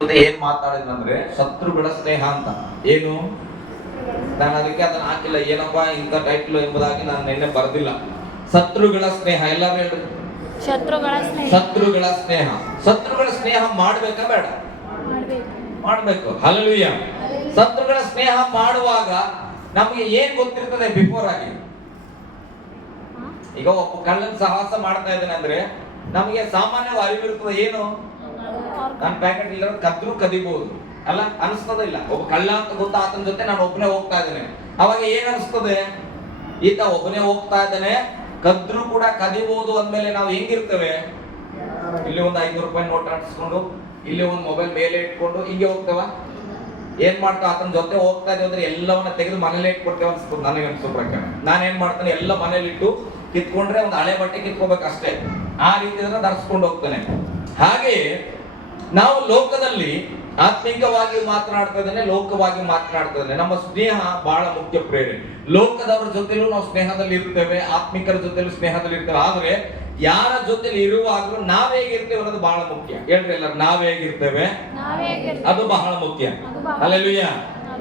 ಏನ್ ಮಾತಾಡಿದ್ರಂದ್ರೆ ಶತ್ರುಗಳ ಸ್ನೇಹ ಅಂತ. ಏನು, ನಾನು ಅದಕ್ಕೆ ಅದನ್ನ ಹಾಕಿಲ್ಲ, ಏನಪ್ಪಾ ಇಂಥ ಟೈಟ್ಲ್ ಎಂಬುದಾಗಿ ನಾನು ನಿನ್ನೆ ಬರ್ದಿಲ್ಲ. ಶತ್ರುಗಳ ಸ್ನೇಹ, ಎಲ್ಲರೂ ಹೇಳ್ರಿ. ಶತ್ರುಗಳ ಸ್ನೇಹ. ಶತ್ರುಗಳ ಸ್ನೇಹ. ಶತ್ರುಗಳ ಸ್ನೇಹ ಮಾಡ್ಬೇಕಾ ಬೇಡ? ಮಾಡ್ಬೇಕು. ಹಲ್ಲೆಲೂಯಾ. ಶತ್ರುಗಳ ಸ್ನೇಹ ಮಾಡುವಾಗ ನಮಗೆ ಏನ್ ಗೊತ್ತಿರ್ತದೆ ಬಿಫೋರ್ ಆಗಿ? ಈಗ ಒಬ್ಬ ಕಳ್ಳನ ಸಾಹಸ ಮಾಡ್ತಾ ಇದ್ದಾನೆ ಅಂದ್ರೆ ನಮಗೆ ಸಾಮಾನ್ಯವಾಗಿ ಅರಿವಿರ್ತದೆ. ಏನು, ನನ್ನ ಪ್ಯಾಕೆಟ್ ಇಲ್ಲ ಕದ್ರು ಕದಿಬಹುದು ಅಲ್ಲ, ಅನಿಸ್ತದ ಇಲ್ಲ? ಒಬ್ಬ ಕಳ್ಳ ಅಂತ ಗೊತ್ತಾ, ಆತನ ಜೊತೆ ನಾನು ಒಬ್ಬನೇ ಹೋಗ್ತಾ ಇದ್ದೇನೆ. ಅವಾಗ ಏನ್ ಅನಿಸ್ತದೆ? ಈತ ಒಬ್ಬನೇ ಹೋಗ್ತಾ ಇದ್ದಾನೆ, ಕದ್ರು ಕೂಡ ಕದಿಬಹುದು ಅಂದ್ಮೇಲೆ ನಾವು ಹೆಂಗಿರ್ತೇವೆ? ಇಲ್ಲಿ ಒಂದು 500 ರೂಪಾಯಿ ನೋಟ್ ಅಂಟಿಸ್ಕೊಂಡು, ಇಲ್ಲಿ ಒಂದು ಮೊಬೈಲ್ ಮೇಲೆ ಇಟ್ಕೊಂಡು ಹಿಂಗೆ ಹೋಗ್ತೇವ? ಏನ್ ಮಾಡ್ತಾ ಆತನ ಜೊತೆ ಹೋಗ್ತಾ ಇದ್ದೇವೆ ಅಂದ್ರೆ ಎಲ್ಲವನ್ನ ತೆಗೆದು ಮನೇಲಿ ಇಟ್ಕೊಡ್ತೇವೆ ಅನ್ಸ್ತದೆ ನನಗೆ. ಅನ್ಸೋ ಪ್ರಕಾರ ನಾನು ಏನ್ ಮಾಡ್ತಾನೆ, ಎಲ್ಲ ಮನೇಲಿ ಇಟ್ಟು ಕಿತ್ಕೊಂಡ್ರೆ ಒಂದು ಹಳೆ ಬಟ್ಟೆ ಕಿತ್ಕೋಬೇಕು ಅಷ್ಟೇ, ಆ ರೀತಿ ಧರಿಸ್ಕೊಂಡು ಹೋಗ್ತಾನೆ. ಹಾಗೆ ನಾವು ಲೋಕದಲ್ಲಿ ಆತ್ಮಿಕವಾಗಿ ಮಾತನಾಡ್ತಾ ಇದ್ದೇನೆ, ಲೋಕವಾಗಿ ಮಾತನಾಡ್ತಾ ಇದ್ದೇನೆ. ನಮ್ಮ ಸ್ನೇಹ ಬಹಳ ಮುಖ್ಯ ಪ್ರೇರಣೆ. ಲೋಕದವರ ಜೊತೆಲೂ ನಾವು ಸ್ನೇಹದಲ್ಲಿ ಇರ್ತೇವೆ, ಆತ್ಮಿಕರ ಜೊತೆಲೂ ಸ್ನೇಹದಲ್ಲಿ ಇರ್ತೇವೆ. ಆದ್ರೆ ಯಾರ ಜೊತೆಲಿ ಇರುವಾಗಲೂ ನಾವ್ ಹೇಗಿರ್ತೇವೆ ಅನ್ನೋದು ಬಹಳ ಮುಖ್ಯ. ಹೇಳ್ರಿ ಎಲ್ಲರೂ, ನಾವ್ ಹೇಗಿರ್ತೇವೆ ಅದು ಬಹಳ ಮುಖ್ಯ. ಹಲ್ಲೆಲೂಯಾ.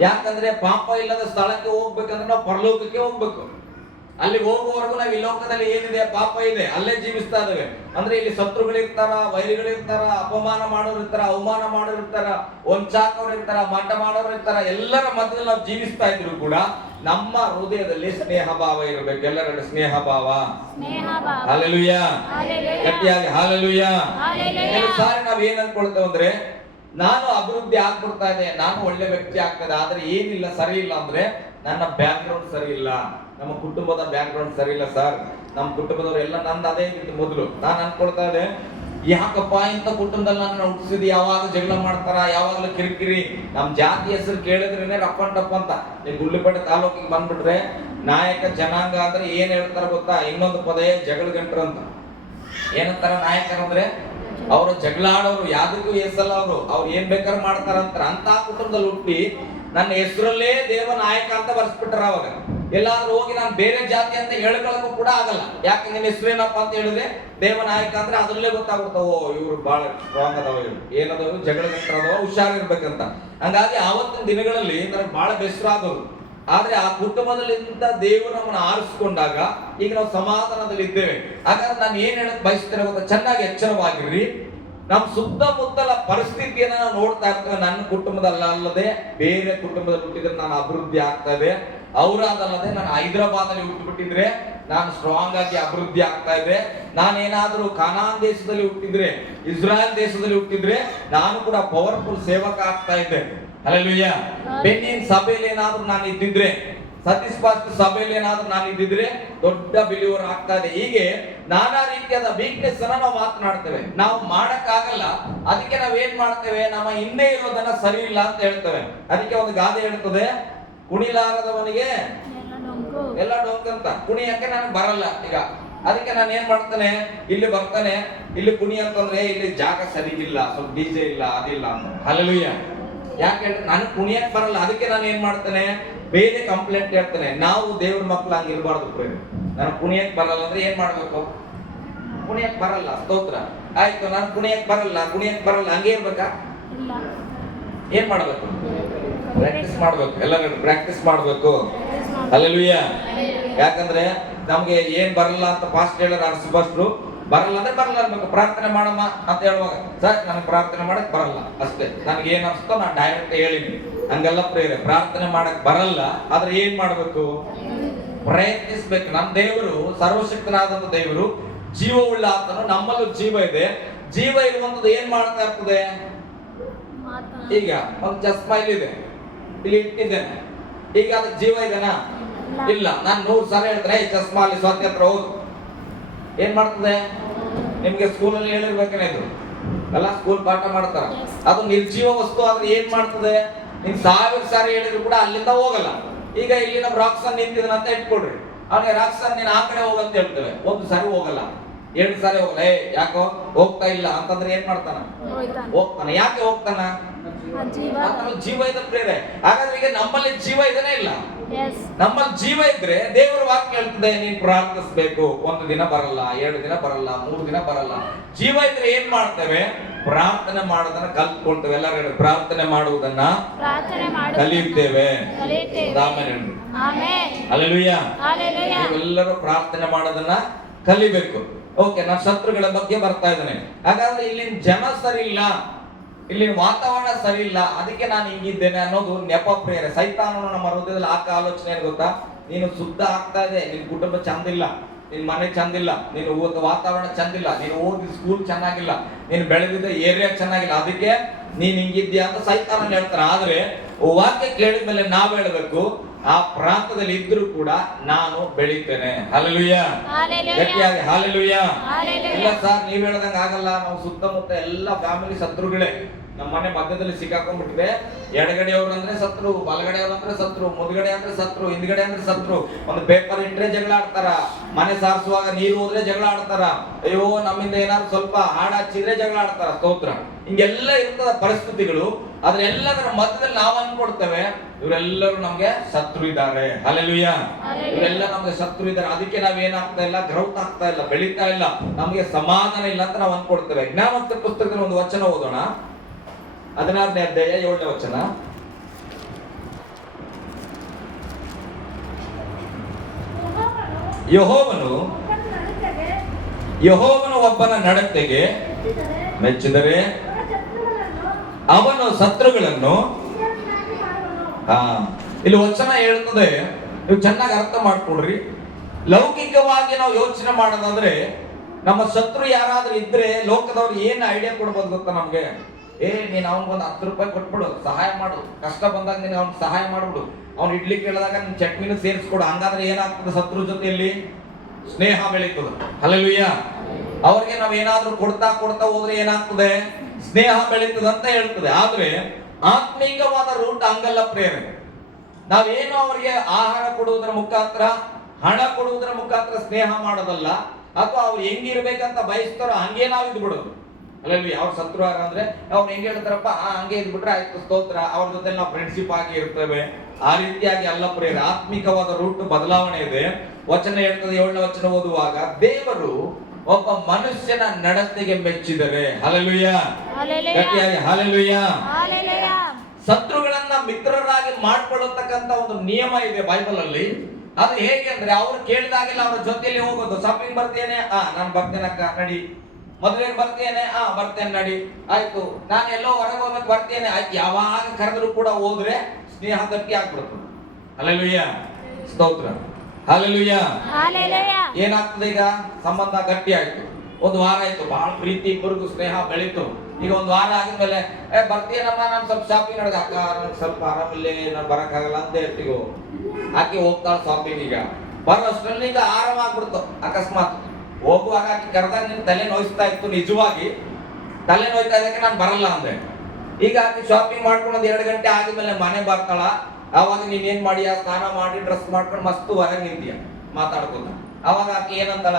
ಯಾಕಂದ್ರೆ ಪಾಪ ಇಲ್ಲದ ಸ್ಥಳಕ್ಕೆ ಹೋಗ್ಬೇಕಂದ್ರೆ ನಾವು ಪರಲೋಕಕ್ಕೆ ಹೋಗ್ಬೇಕು. ಅಲ್ಲಿಗೆ ಹೋಗುವವರೆಗೂ ನಾವು ಈ ಲೋಕದಲ್ಲಿ ಏನಿದೆ, ಪಾಪ ಇದೆ, ಅಲ್ಲೇ ಜೀವಿಸ್ತಾ ಇದ್ದೇವೆ. ಅಂದ್ರೆ ಇಲ್ಲಿ ಶತ್ರುಗಳಿರ್ತಾರ, ವೈರಿಗಳಿರ್ತಾರ, ಅಪಮಾನ ಮಾಡೋರು ಇರ್ತಾರ, ಅವಮಾನ ಮಾಡೋರು ಇರ್ತಾರ, ವಂಚಾಕರು ಇರ್ತಾರ, ಮಾಟ ಮಾಡೋರು ಇರ್ತಾರ. ಎಲ್ಲರ ಮಧ್ಯದಲ್ಲಿ ನಾವು ಜೀವಿಸ್ತಾ ಇದ್ರು ಕೂಡ ನಮ್ಮ ಹೃದಯದಲ್ಲಿ ಸ್ನೇಹ ಭಾವ ಇರಬೇಕು. ಎಲ್ಲರ ಸ್ನೇಹ ಭಾವ. ಹಲ್ಲೆಲೂಯಾ. ಗಟ್ಟಿಯಾಗಿ ಹಲ್ಲೆಲೂಯಾ. ಕೆಲವು ಸಾರಿ ನಾವ್ ಏನ್ ಅನ್ಕೊಳ್ತೇವೆ ಅಂದ್ರೆ, ನಾನು ಅಭಿವೃದ್ಧಿ ಆಗ್ಬಿಡ್ತಾ ಇದೆ, ನಾನು ಒಳ್ಳೆ ವ್ಯಕ್ತಿ ಆಗ್ತದೆ, ಆದ್ರೆ ಏನಿಲ್ಲ, ಸರಿ ಇಲ್ಲ ಅಂದ್ರೆ ನನ್ನ ಬ್ಯಾಕ್ ಗ್ರೌಂಡ್ ಸರಿ ಇಲ್ಲ, ನಮ್ಮ ಕುಟುಂಬದ ಬ್ಯಾಕ್ ಗ್ರೌಂಡ್ ಸರಿ ಇಲ್ಲ ಸರ್. ನಮ್ಮ ಕುಟುಂಬದವರು ಎಲ್ಲ ನಂದು ಅದೇ ಇತ್ತು ಮೊದಲು. ನಾನು ಅನ್ಕೊಳ್ತಾ ಇದ್ದೆ, ಯಾಕಪ್ಪ ಇಂಥ ಕುಟುಂಬದಲ್ಲಿ ನನ್ನ ಹುಟ್ಟಿಸಿದ್, ಯಾವಾಗ ಜಗಳ ಮಾಡ್ತಾರ, ಯಾವಾಗಲೂ ಕಿರಿಕಿರಿ. ನಮ್ ಜಾತಿ ಹೆಸರು ಕೇಳಿದ್ರೇನೆ ರಪ್ಪ ಟಪ್ ಅಂತ. ನೀವು ಗುಳ್ಳಿಪೇಟೆ ತಾಲೂಕಿಗೆ ಬಂದ್ಬಿಟ್ರೆ ನಾಯಕ ಜನಾಂಗ ಅಂದ್ರೆ ಏನ್ ಹೇಳ್ತಾರ ಗೊತ್ತಾ? ಇನ್ನೊಂದು ಪದ ಜಗಳ ಗಂಟರು ಅಂತ. ಏನಂತಾರ ನಾಯಕರು ಅಂದ್ರೆ? ಅವರು ಜಗಳ ಆಡೋರು, ಯಾವ್ದಕ್ಕೂ ಹೆಸಲ್ಲ ಅವ್ರು ಏನ್ ಬೇಕಾದ್ರೂ ಮಾಡ್ತಾರಂತಾರ. ಅಂತ ಕುಟುಂಬದಲ್ಲಿ ಹುಟ್ಟಿ ನನ್ನ ಹೆಸರಲ್ಲೇ ದೇವ ನಾಯಕ ಅಂತ ಬರ್ಸ್ಬಿಟ್ರ. ಅವಾಗ ಎಲ್ಲಾದ್ರೂ ಹೋಗಿ ನಾನು ಬೇರೆ ಜಾತಿ ಅಂತ ಹೇಳ್ಕೊಳ್ಳೋಕ್ಕೂ ಕೂಡ ಆಗಲ್ಲ. ಯಾಕೆ, ನಿನ್ನ ಹೆಸರೇನಪ್ಪ ಅಂತ ಹೇಳಿದ್ರೆ ದೇವ ನಾಯಕ ಅಂದ್ರೆ ಅದ್ರಲ್ಲೇ ಗೊತ್ತಾಗ್ಬಿಡ್ತಾವ, ಇವ್ರು ಬಹಳ ಸ್ಟ್ರಾಂಗ್ ಅದಾವ, ಇವ್ರು ಏನದಾವ, ಜಗಳ ಅದಾವ, ಹುಷಾರಿರ್ಬೇಕಂತ. ಹಂಗಾಗಿ ಆವತ್ತಿನ ದಿನಗಳಲ್ಲಿ ನನಗೆ ಬಹಳ ಬೇಸರ ಆಗೋದು. ಆದ್ರೆ ಆ ಕುಟುಂಬದಲ್ಲಿಂದ ದೇವರು ನಮ್ಮನ್ನು ಆರಿಸಿಕೊಂಡಾಗ ಈಗ ನಾವು ಸಮಾಧಾನದಲ್ಲಿ ಇದ್ದೇವೆ. ಹಾಗಾದ್ರೆ ನಾನು ಏನ್ ಹೇಳಕ್ ಬಯಸ್ತೇನೆ ಗೊತ್ತಾ? ಚೆನ್ನಾಗಿ ಎಚ್ಚರವಾಗಿರ್ರಿ. ನಮ್ಮ ಸುತ್ತಮುತ್ತಲ ಪರಿಸ್ಥಿತಿಯನ್ನ ನಾವು ನೋಡ್ತಾ ಇರ್ತೇವೆ. ನನ್ನ ಕುಟುಂಬದಲ್ಲದೆ ಬೇರೆ ಕುಟುಂಬದಲ್ಲಿ ಹುಟ್ಟಿದ್ರೆ ನಾನು ಅಭಿವೃದ್ಧಿ ಆಗ್ತಾ ಇದೆ, ಅವರಾದಲ್ಲದೆ ನಾನು ಹೈದರಾಬಾದ್ ಅಲ್ಲಿ ಹುಟ್ಟುಬಿಟ್ಟಿದ್ರೆ ನಾನು ಸ್ಟ್ರಾಂಗ್ ಆಗಿ ಅಭಿವೃದ್ಧಿ ಆಗ್ತಾ ಇದೆ. ನಾನೇನಾದ್ರೂ ಕಾನಾನ್ ದೇಶದಲ್ಲಿ ಹುಟ್ಟಿದ್ರೆ, ಇಸ್ರಾಯೇಲ್ ದೇಶದಲ್ಲಿ ಹುಟ್ಟಿದ್ರೆ ನಾನು ಕೂಡ ಪವರ್ಫುಲ್ ಸೇವಕ ಆಗ್ತಾ ಇದ್ದೆ. ಹಲ್ಲೆಲೂಯಾ. ಬೆನ್ನಿನ ಸಭೆಯಲ್ಲಿ ಏನಾದ್ರೂ ನಾನು ಇದ್ದಿದ್ರೆ, ಸತೀಶ್ ಪಾಸ್ಟ್ ಸಭೆಯಲ್ಲಿ ಏನಾದ್ರೂ ನಾನು ಇದ್ದಿದ್ರೆ ದೊಡ್ಡ ಬಿಲಿವರ್ ಆಗ್ತಾ ಇದೆ. ಹೀಗೆ ನಾನಾ ರೀತಿಯಾದ ವೀಕ್ನೆಸ್ ಅನ್ನ ನಾವು ಮಾತನಾಡ್ತೇವೆ. ನಾವು ಮಾಡಕ್ಕಾಗಲ್ಲ, ಅದಕ್ಕೆ ನಾವ್ ಏನ್ ಮಾಡ್ತೇವೆ, ನಮ್ಮ ಹಿಂದೆ ಇರೋದನ್ನ ಸರಿ ಇಲ್ಲ ಅಂತ ಹೇಳ್ತೇವೆ. ಅದಕ್ಕೆ ಒಂದು ಗಾದೆ ಹೇಳ್ತದೆ, ಕುಣಿಲಾರದವನಿಗೆ ಎಲ್ಲ ಡೊಂಕಂತ. ಕುಣಿಯಕ್ಕೆ ನನಗೆ ಬರಲ್ಲ. ಈಗ ಅದಕ್ಕೆ ನಾನು ಏನ್ ಮಾಡ್ತಾನೆ, ಇಲ್ಲಿ ಬರ್ತಾನೆ, ಇಲ್ಲಿ ಕುಣಿ ಅಂತಂದ್ರೆ ಇಲ್ಲಿ ಜಾಗ ಸರಿಗಿಲ್ಲ, ಸ್ವಲ್ಪ ಡಿಜೆ ಇಲ್ಲ, ಅದಿಲ್ಲ ಅಂತ. ಹಲ್ಲೆಲೂಯಾ. ಯಾಕೆ, ನನಗೆ ಕುಣಿಯಕ್ ಬರಲ್ಲ. ಅದಕ್ಕೆ ನಾನು ಏನ್ ಮಾಡ್ತೇನೆ, ಬೇರೆ ಕಂಪ್ಲೇಂಟ್ ಹೇಳ್ತೇನೆ. ನಾವು ದೇವ್ರ ಮಕ್ಳು ಹಂಗ ಇರಬಾರ್ದು. ನನಗೆ ಕುಣಿಯಕ್ ಬರಲ್ಲ ಅಂದ್ರೆ ಏನ್ ಮಾಡ್ಬೇಕು? ಕುಣಿಯಕ್ ಬರಲ್ಲ, ಸ್ತೋತ್ರ ಆಯ್ತು. ನಾನು ಕುಣಿಯಕ್ ಬರಲ್ಲ ಹಂಗೆ ಇರ್ಬೇಕಾ? ಏನ್ ಮಾಡ್ಬೇಕು? ಪ್ರಾಕ್ಟೀಸ್ ಮಾಡ್ಬೇಕು. ಎಲ್ಲರೂ ಪ್ರಾಕ್ಟೀಸ್ ಮಾಡ್ಬೇಕು. ಹಲ್ಲೆಲೂಯಾ. ಯಾಕಂದ್ರೆ ನಮ್ಗೆ ಏನ್ ಬರಲ್ಲ ಅಂತ ಫಾಸ್ಟ್ ಹೇಳೋರು ಅನ್ಸ್ಬಸ್ರು. ಬರಲ್ಲ ಅಂದ್ರೆ ಬರಲ್ಲ ಅನ್ಬೇಕು. ಪ್ರಾರ್ಥನೆ ಮಾಡಮ್ಮ ಅಂತ ಹೇಳುವಾಗ, ಸರ್ ನನಗೆ ಪ್ರಾರ್ಥನೆ ಮಾಡಕ್ ಬರಲ್ಲ ಅಷ್ಟೇ, ನನಗೆ ಏನ್ ಅನ್ಸ್ತೋ ನಾನು ಡೈರೆಕ್ಟ್ ಹೇಳಿನಿ. ಹಂಗೆಲ್ಲ ಪ್ರೇರೆ ಪ್ರಾರ್ಥನೆ ಮಾಡಕ್ ಬರಲ್ಲ. ಆದ್ರೆ ಏನ್ ಮಾಡ್ಬೇಕು? ಪ್ರಯತ್ನಿಸ್ಬೇಕು. ನಮ್ಮ ದೇವರು ಸರ್ವಶಕ್ತನಾದಂತ ದೇವರು, ಜೀವವುಳ್ಳ ಆತನು. ನಮ್ಮಲ್ಲೂ ಜೀವ ಇದೆ. ಜೀವ ಇರುವಂತದ್ದು ಏನ್ ಮಾಡ್ತಾ ಇರ್ತದೆ? ಈಗ ಒಂದು ಚಸ್ಮಾ ಇಲ್ಲಿದೆ, ಇಲ್ಲಿ ಇಟ್ಟಿದ್ದೇನೆ, ಈಗ ಅದಕ್ಕೆ ಜೀವ ಇದೆನಾ? ಇಲ್ಲ. ನಾನು 100 ಸಲ ಹೇಳ್ತಾರೆ, ಚಸ್ಮಾ ಅಲ್ಲಿ ಸ್ವಾತಿ ಹತ್ರ ಹೋಗು. ಏನ್ ಮಾಡ್ತದೆ? ನಿಮ್ಗೆ ಸ್ಕೂಲಲ್ಲಿ ಹೇಳಿರ್ಬೇಕೇನೆ ಇದು ಎಲ್ಲ, ಸ್ಕೂಲ್ ಪಾಠ ಮಾಡ್ತಾರ. ಅದು ನಿರ್ಜೀವ ವಸ್ತು. ಆದ್ರೆ ಏನ್ ಮಾಡ್ತದೆ? ನೀನ್ 1000 ಸಾರಿ ಹೇಳಿದ್ರು ಕೂಡ ಅಲ್ಲಿಂದ ಹೋಗಲ್ಲ. ಈಗ ಇಲ್ಲಿ ನಮ್ಮ ರಾಕ್ಸನ್ ನಿಂತಿದನ ಅಂತ ಇಟ್ಕೊಡ್ರಿ, ಅವನಿಗೆ ರಾಕ್ಸನ್ ನೀನ್ ಆ ಕಡೆ ಹೋಗಂತ ಹೇಳ್ತೇವೆ. 1 ಸಾರಿ ಹೋಗಲ್ಲ, 2 ಸಾರಿ ಹೋಗಲ್ಲ. ಯಾಕೋ ಹೋಗ್ತಾ ಇಲ್ಲ ಅಂತಂದ್ರೆ ಏನ್ ಮಾಡ್ತಾನ? ಹೋಗ್ತಾನ. ಯಾಕೆ ಹೋಗ್ತಾನ? ಜೀವ. ಆತನಲ್ಲಿ ಜೀವ ಇದೆ ಪ್ರಿಯರೇ. ಹಾಗಾದ್ರೆ ಈಗ ನಮ್ಮಲ್ಲಿ ಜೀವ ಇದನೇ ಇಲ್ಲ. ಎಸ್. ನಮ್ಮಲ್ಲಿ ಜೀವ ಇದ್ರೆ ದೇವರ ವಾಕ್ಯ ಹೇಳ್ತದೆ ನೀನ್ ಪ್ರಾರ್ಥಿಸ್ಬೇಕು. 1 ದಿನ ಬರಲ್ಲ, 2 ದಿನ ಬರಲ್ಲ, 3 ದಿನ ಬರಲ್ಲ. ಜೀವ ಇದ್ರೆ ಏನ್ ಮಾಡ್ತೇವೆ? ಪ್ರಾರ್ಥನೆ ಮಾಡೋದನ್ನ ಕಲ್ತ್ಕೊಳ್ತೇವೆ. ಎಲ್ಲರೂ ಹೇಳಿ, ಪ್ರಾರ್ಥನೆ ಮಾಡುವುದನ್ನ ಕಲಿಯುತ್ತೇವೆ. ಹಲ್ಲೆಲೂಯಾ. ನೀವೆಲ್ಲರೂ ಪ್ರಾರ್ಥನೆ ಮಾಡೋದನ್ನ ಕಲಿಬೇಕು. ಓಕೆ, ನಾನು ಶತ್ರುಗಳ ಬಗ್ಗೆ ಬರ್ತಾ ಇದ್ದೇನೆ. ಹಾಗಾದ್ರೆ ಇಲ್ಲಿನ ಜನ ಸರಿ ಇಲ್ಲ, ಇಲ್ಲಿನ ವಾತಾವರಣ ಸರಿ ಇಲ್ಲ, ಅದಕ್ಕೆ ನಾನು ಹಿಂಗಿದ್ದೇನೆ ಅನ್ನೋದು ನೆಪ ಪ್ರೇರೆ. ಸೈತಾನನು ನಮ್ಮ ಹೃದಯದಲ್ಲಿ ಹಾಕ ಆಲೋಚನೆ ಏನು ಗೊತ್ತಾ? ನೀನು ಶುದ್ಧ ಆಗ್ತಾ ಇದೆ, ನಿನ್ ಕುಟುಂಬ ಚಂದಿಲ್ಲ, ನಿನ್ ಮನೆ ಚಂದಿಲ್ಲ, ನೀನು ಓದ ವಾತಾವರಣ ಚಂದಿಲ್ಲ, ನೀನು ಓದಿದ ಸ್ಕೂಲ್ ಚೆನ್ನಾಗಿಲ್ಲ, ನೀನು ಬೆಳೆದಿದ್ದ ಏರಿಯಾ ಚೆನ್ನಾಗಿಲ್ಲ, ಅದಕ್ಕೆ ನೀನ್ ಹಿಂಗಿದ್ಯಾ ಅಂತ ಸೈತಾನ ಹೇಳ್ತಾರೆ. ಆದ್ರೆ ವಾಕ್ಯ ಕೇಳಿದ್ಮೇಲೆ ನಾವ್ ಹೇಳ್ಬೇಕು, ಆ ಪ್ರಾಂತದಲ್ಲಿ ಇದ್ರೂ ಕೂಡ ನಾನು ಬೆಳಿತೇನೆ. ಹಲ್ಲೆಲೂಯಾ. ಗಟ್ಟಿಯಾಗಿ ಹಲ್ಲೆಲೂಯಾ. ಇಲ್ಲ ಸರ್, ನೀವ್ ಹೇಳ್ದಂಗ ಆಗಲ್ಲ, ನಾವು ಸುತ್ತಮುತ್ತ ಎಲ್ಲ ಫ್ಯಾಮಿಲಿ ಶತ್ರುಗಳೇ. ನಮ್ಮ ಮನೆ ಮಧ್ಯದಲ್ಲಿ ಸಿಕ್ಕಾಕೊಂಡ್ಬಿಟ್ಟಿದೆ. ಎಡಗಡೆಯವ್ರು ಅಂದ್ರೆ ಶತ್ರು, ಬಲಗಡೆಯವ್ರು ಅಂದ್ರೆ ಶತ್ರು, ಮುದ್ಗಡೆ ಅಂದ್ರೆ ಶತ್ರು, ಹಿಂದ್ಗಡೆ ಅಂದ್ರೆ ಶತ್ರು. ಒಂದು ಪೇಪರ್ ಇಟ್ರೆ ಜಗಳ ಆಡ್ತಾರ, ಮನೆ ಸಾರಿಸುವಾಗ ನೀರು ಹೋದ್ರೆ ಜಗಳ ಆಡ್ತಾರ, ಅಯ್ಯೋ ನಮ್ಮಿಂದ ಏನಾದ್ರು ಸ್ವಲ್ಪ ಹಾಡು ಹಚ್ಚಿದ್ರೆ ಜಗಳ ಆಡ್ತಾರ. ಸ್ತೋತ್ರ. ಹಿಂಗೆಲ್ಲ ಇರ್ತದ ಪರಿಸ್ಥಿತಿಗಳು. ಆದ್ರೆ ಎಲ್ಲದರ ಮಧ್ಯದಲ್ಲಿ ನಾವು ಅನ್ಕೊಡ್ತೇವೆ ಇವರೆಲ್ಲರೂ ನಮ್ಗೆ ಶತ್ರು ಇದ್ದಾರೆ. ಹಲ್ಲೆಲೂಯಾ. ಇವರೆಲ್ಲ ನಮ್ಗೆ ಶತ್ರು ಇದ್ದಾರೆ, ಅದಕ್ಕೆ ನಾವೇನಾಗ್ತಾ ಇಲ್ಲ, ಗ್ರೌತ್ ಆಗ್ತಾ ಇಲ್ಲ, ಬೆಳೀತಾ ಇಲ್ಲ, ನಮ್ಗೆ ಸಮಾಧಾನ ಇಲ್ಲ ಅಂತ ನಾವು ಅನ್ಕೊಡ್ತೇವೆ. ಜ್ಞಾನೋಕ್ತ ಪುಸ್ತಕದಲ್ಲಿ ಒಂದು ವಚನ ಓದೋಣ. 16ನೇ ಅಧ್ಯಾಯ 7ನೇ ವಚನ. ಯೆಹೋವನು ಒಬ್ಬನ ನಡತೆಗೆ ಮೆಚ್ಚಿದರೆ ಅವನು ಶತ್ರುಗಳನ್ನು ಇಲ್ಲಿ ವಚನ ಹೇಳ್ತದೆ. ನೀವು ಚೆನ್ನಾಗಿ ಅರ್ಥ ಮಾಡ್ಕೊಡ್ರಿ. ಲೌಕಿಕವಾಗಿ ನಾವು ಯೋಚನೆ ಮಾಡೋದಂದ್ರೆ, ನಮ್ಮ ಶತ್ರು ಯಾರಾದ್ರೂ ಇದ್ರೆ ಲೋಕದವ್ರು ಏನ್ ಐಡಿಯಾ ಕೊಡ್ಬೋದು ಗೊತ್ತಾ ನಮ್ಗೆ? ನೀನ್ ಅವ್ನಿಗೊಂದು 10 ರೂಪಾಯಿ ಕೊಟ್ಬಿಡು, ಸಹಾಯ ಮಾಡು, ಕಷ್ಟ ಬಂದಾಗ ನೀನು ಅವ್ನಿಗೆ ಸಹಾಯ ಮಾಡ್ಬಿಡು, ಅವ್ನು ಇಡ್ಲಿ ಕೇಳಿದಾಗ ನಿನ್ ಚಟ್ನಿನ ಸೇರಿಸ್ಕೊಡು. ಹಂಗಾದ್ರೆ ಏನಾಗ್ತದೆ? ಶತ್ರು ಜೊತೆಯಲ್ಲಿ ಸ್ನೇಹ ಬೆಳೀತದೆ. ಹಲ್ಲೆಲೂಯಾ. ಅವ್ರಿಗೆ ನಾವ್ ಏನಾದ್ರೂ ಕೊಡ್ತಾ ಹೋದ್ರೆ ಏನಾಗ್ತದೆ? ಸ್ನೇಹ ಬೆಳೀತದೆ ಅಂತ ಹೇಳ್ತದೆ. ಆದ್ರೆ ಆತ್ಮೀಕವಾದ ರೂಟ್ ಹಂಗಲ್ಲ ಪ್ರೇರೆ. ನಾವೇನು ಅವರಿಗೆ ಆಹಾರ ಕೊಡುವುದರ ಮುಖಾಂತರ, ಹಣ ಕೊಡುವುದರ ಮುಖಾಂತರ ಸ್ನೇಹ ಮಾಡೋದಲ್ಲ, ಅಥವಾ ಅವ್ರು ಹೆಂಗಿರ್ಬೇಕಂತ ಬಯಸ್ತಾರೋ ಹಂಗೆ ನಾವು ಇದ್ಬಿಡೋದು. ಅಲ್ಲಲ್ಲಿ ಅವ್ರ ಶತ್ರು ಅಂದ್ರೆ ಅವ್ರು ಹೆಂಗ್ ಹೇಳ್ತಾರಪ್ಪ ಹಂಗೆ ಇದ್ಬಿಟ್ರೆ ಆಯ್ತು, ಸ್ತೋತ್ರ, ಅವ್ರ ಜೊತೆ ನಾವು ಫ್ರೆಂಡ್ಶಿಪ್ ಆಗಿ ಇರ್ತೇವೆ. ಆ ರೀತಿಯಾಗಿ ಅಲ್ಲ ಪ್ರೇರ. ಆತ್ಮಿಕವಾದ ರೂಟ್ ಬದಲಾವಣೆ ಇದೆ. ವಚನ ಹೇಳ್ತದೆ, 7ನೇ ವಚನ ಓದುವಾಗ, ದೇವರು ಒಬ್ಬ ಮನುಷ್ಯನ ನಡತೆಗೆ ಮೆಚ್ಚಿದರೆ. ಹಲ್ಲೆಲೂಯಾ. ಗಟ್ಟಿಯಾಗಿ ಹಲ್ಲೆಲೂಯಾ. ಶತ್ರುಗಳನ್ನ ಮಿತ್ರರಾಗಿ ಮಾಡ್ಕೊಳ್ಳತಕ್ಕಂತ ಒಂದು ನಿಯಮ ಇದೆ ಬೈಬಲ್ ಅಲ್ಲಿ. ಅದು ಹೇಗೆ ಅಂದ್ರೆ, ಅವ್ರು ಕೇಳಿದಾಗೆಲ್ಲ ಅವ್ರ ಜೊತೆಯಲ್ಲಿ ಹೋಗೋದು. ಶಾಪಿಂಗ್ ಬರ್ತೇನೆ, ನಾನು ಬರ್ತೇನೆ ಅಕ್ಕ ನಡಿ. ಮದುವೆಗೆ ಬರ್ತೇನೆ, ಬರ್ತೇನೆ ನಡಿ. ಆಯ್ತು. ನಾನು ಎಲ್ಲೋ ಹೊರಗೆ ಹೋಗ್ಬೇಕು, ಬರ್ತೇನೆ, ಆಯ್ತು. ಯಾವಾಗ ಕರೆದ್ರು ಕೂಡ ಹೋದ್ರೆ ಸ್ನೇಹ ಗಟ್ಟಿ ಆಗ್ಬಿಡ್ತದೆ. ಹಲ್ಲೆಲೂಯಾ. ಸ್ತೋತ್ರ. ಹಲ್ಲೆಲೂಯಾ. ಏನಾಗ್ತದೆ? ಈಗ ಸಂಬಂಧ ಗಟ್ಟಿ ಆಯ್ತು, 1 ವಾರ ಆಯ್ತು, ಬಹಳ ಪ್ರೀತಿ, ಇಬ್ಬರಿಗೂ ಸ್ನೇಹ ಬೆಳೀತು. ಈಗ 1 ವಾರ ಆಗಿದ್ಮೇಲೆ ಬರ್ತೀನಮ್ಮ, ನಾನು ಸ್ವಲ್ಪ ಶಾಪಿಂಗ್ ನಡೆದ, ಅಕ್ಕ ನನ್ಗೆ ಸ್ವಲ್ಪ ಆರಾಮಿಲ್ಲ, ನಾನು ಬರಕ್ಕಾಗಲ್ಲ ಅಂತ ಹೇಳ್ತೀವಿ. ಆಕೆ ಹೋಗ್ತಾಳ ಶಾಪಿಂಗ್. ಈಗ ಬರೋಷ್ಟ್ರಲ್ಲಿ ಈಗ ಆರಾಮ ಆಗ್ಬಿಡ್ತು. ಅಕಸ್ಮಾತ್ ಹೋಗುವಾಗ ಆಕೆ ಕರೆದಾಗ ನಿನ್ ತಲೆ ನೋಯಿಸ್ತಾ ಇತ್ತು, ನಿಜವಾಗಿ ತಲೆ ನೋಯ್ತಾ ಇದಕ್ಕೆ ನಾನು ಬರಲ್ಲ ಅಂದೆ. ಈಗ ಆಕೆ ಶಾಪಿಂಗ್ ಮಾಡ್ಕೊಂಡು 2 ಗಂಟೆ ಆಗಿದ್ಮೇಲೆ ಮನೆ ಬರ್ತಾಳ. ಅವಾಗ ನೀನ್ ಏನ್ ಮಾಡಿಯಾ? ಸ್ನಾನ ಮಾಡಿ ಡ್ರೆಸ್ ಮಾಡ್ಕೊಂಡು ಮಸ್ತ್ ಹೊರಗೆ ನಿಂತೀಯ ಮಾತಾಡ್ಕೋತ. ಅವಾಗ ಆಕೆ ಏನಂತಾಳ?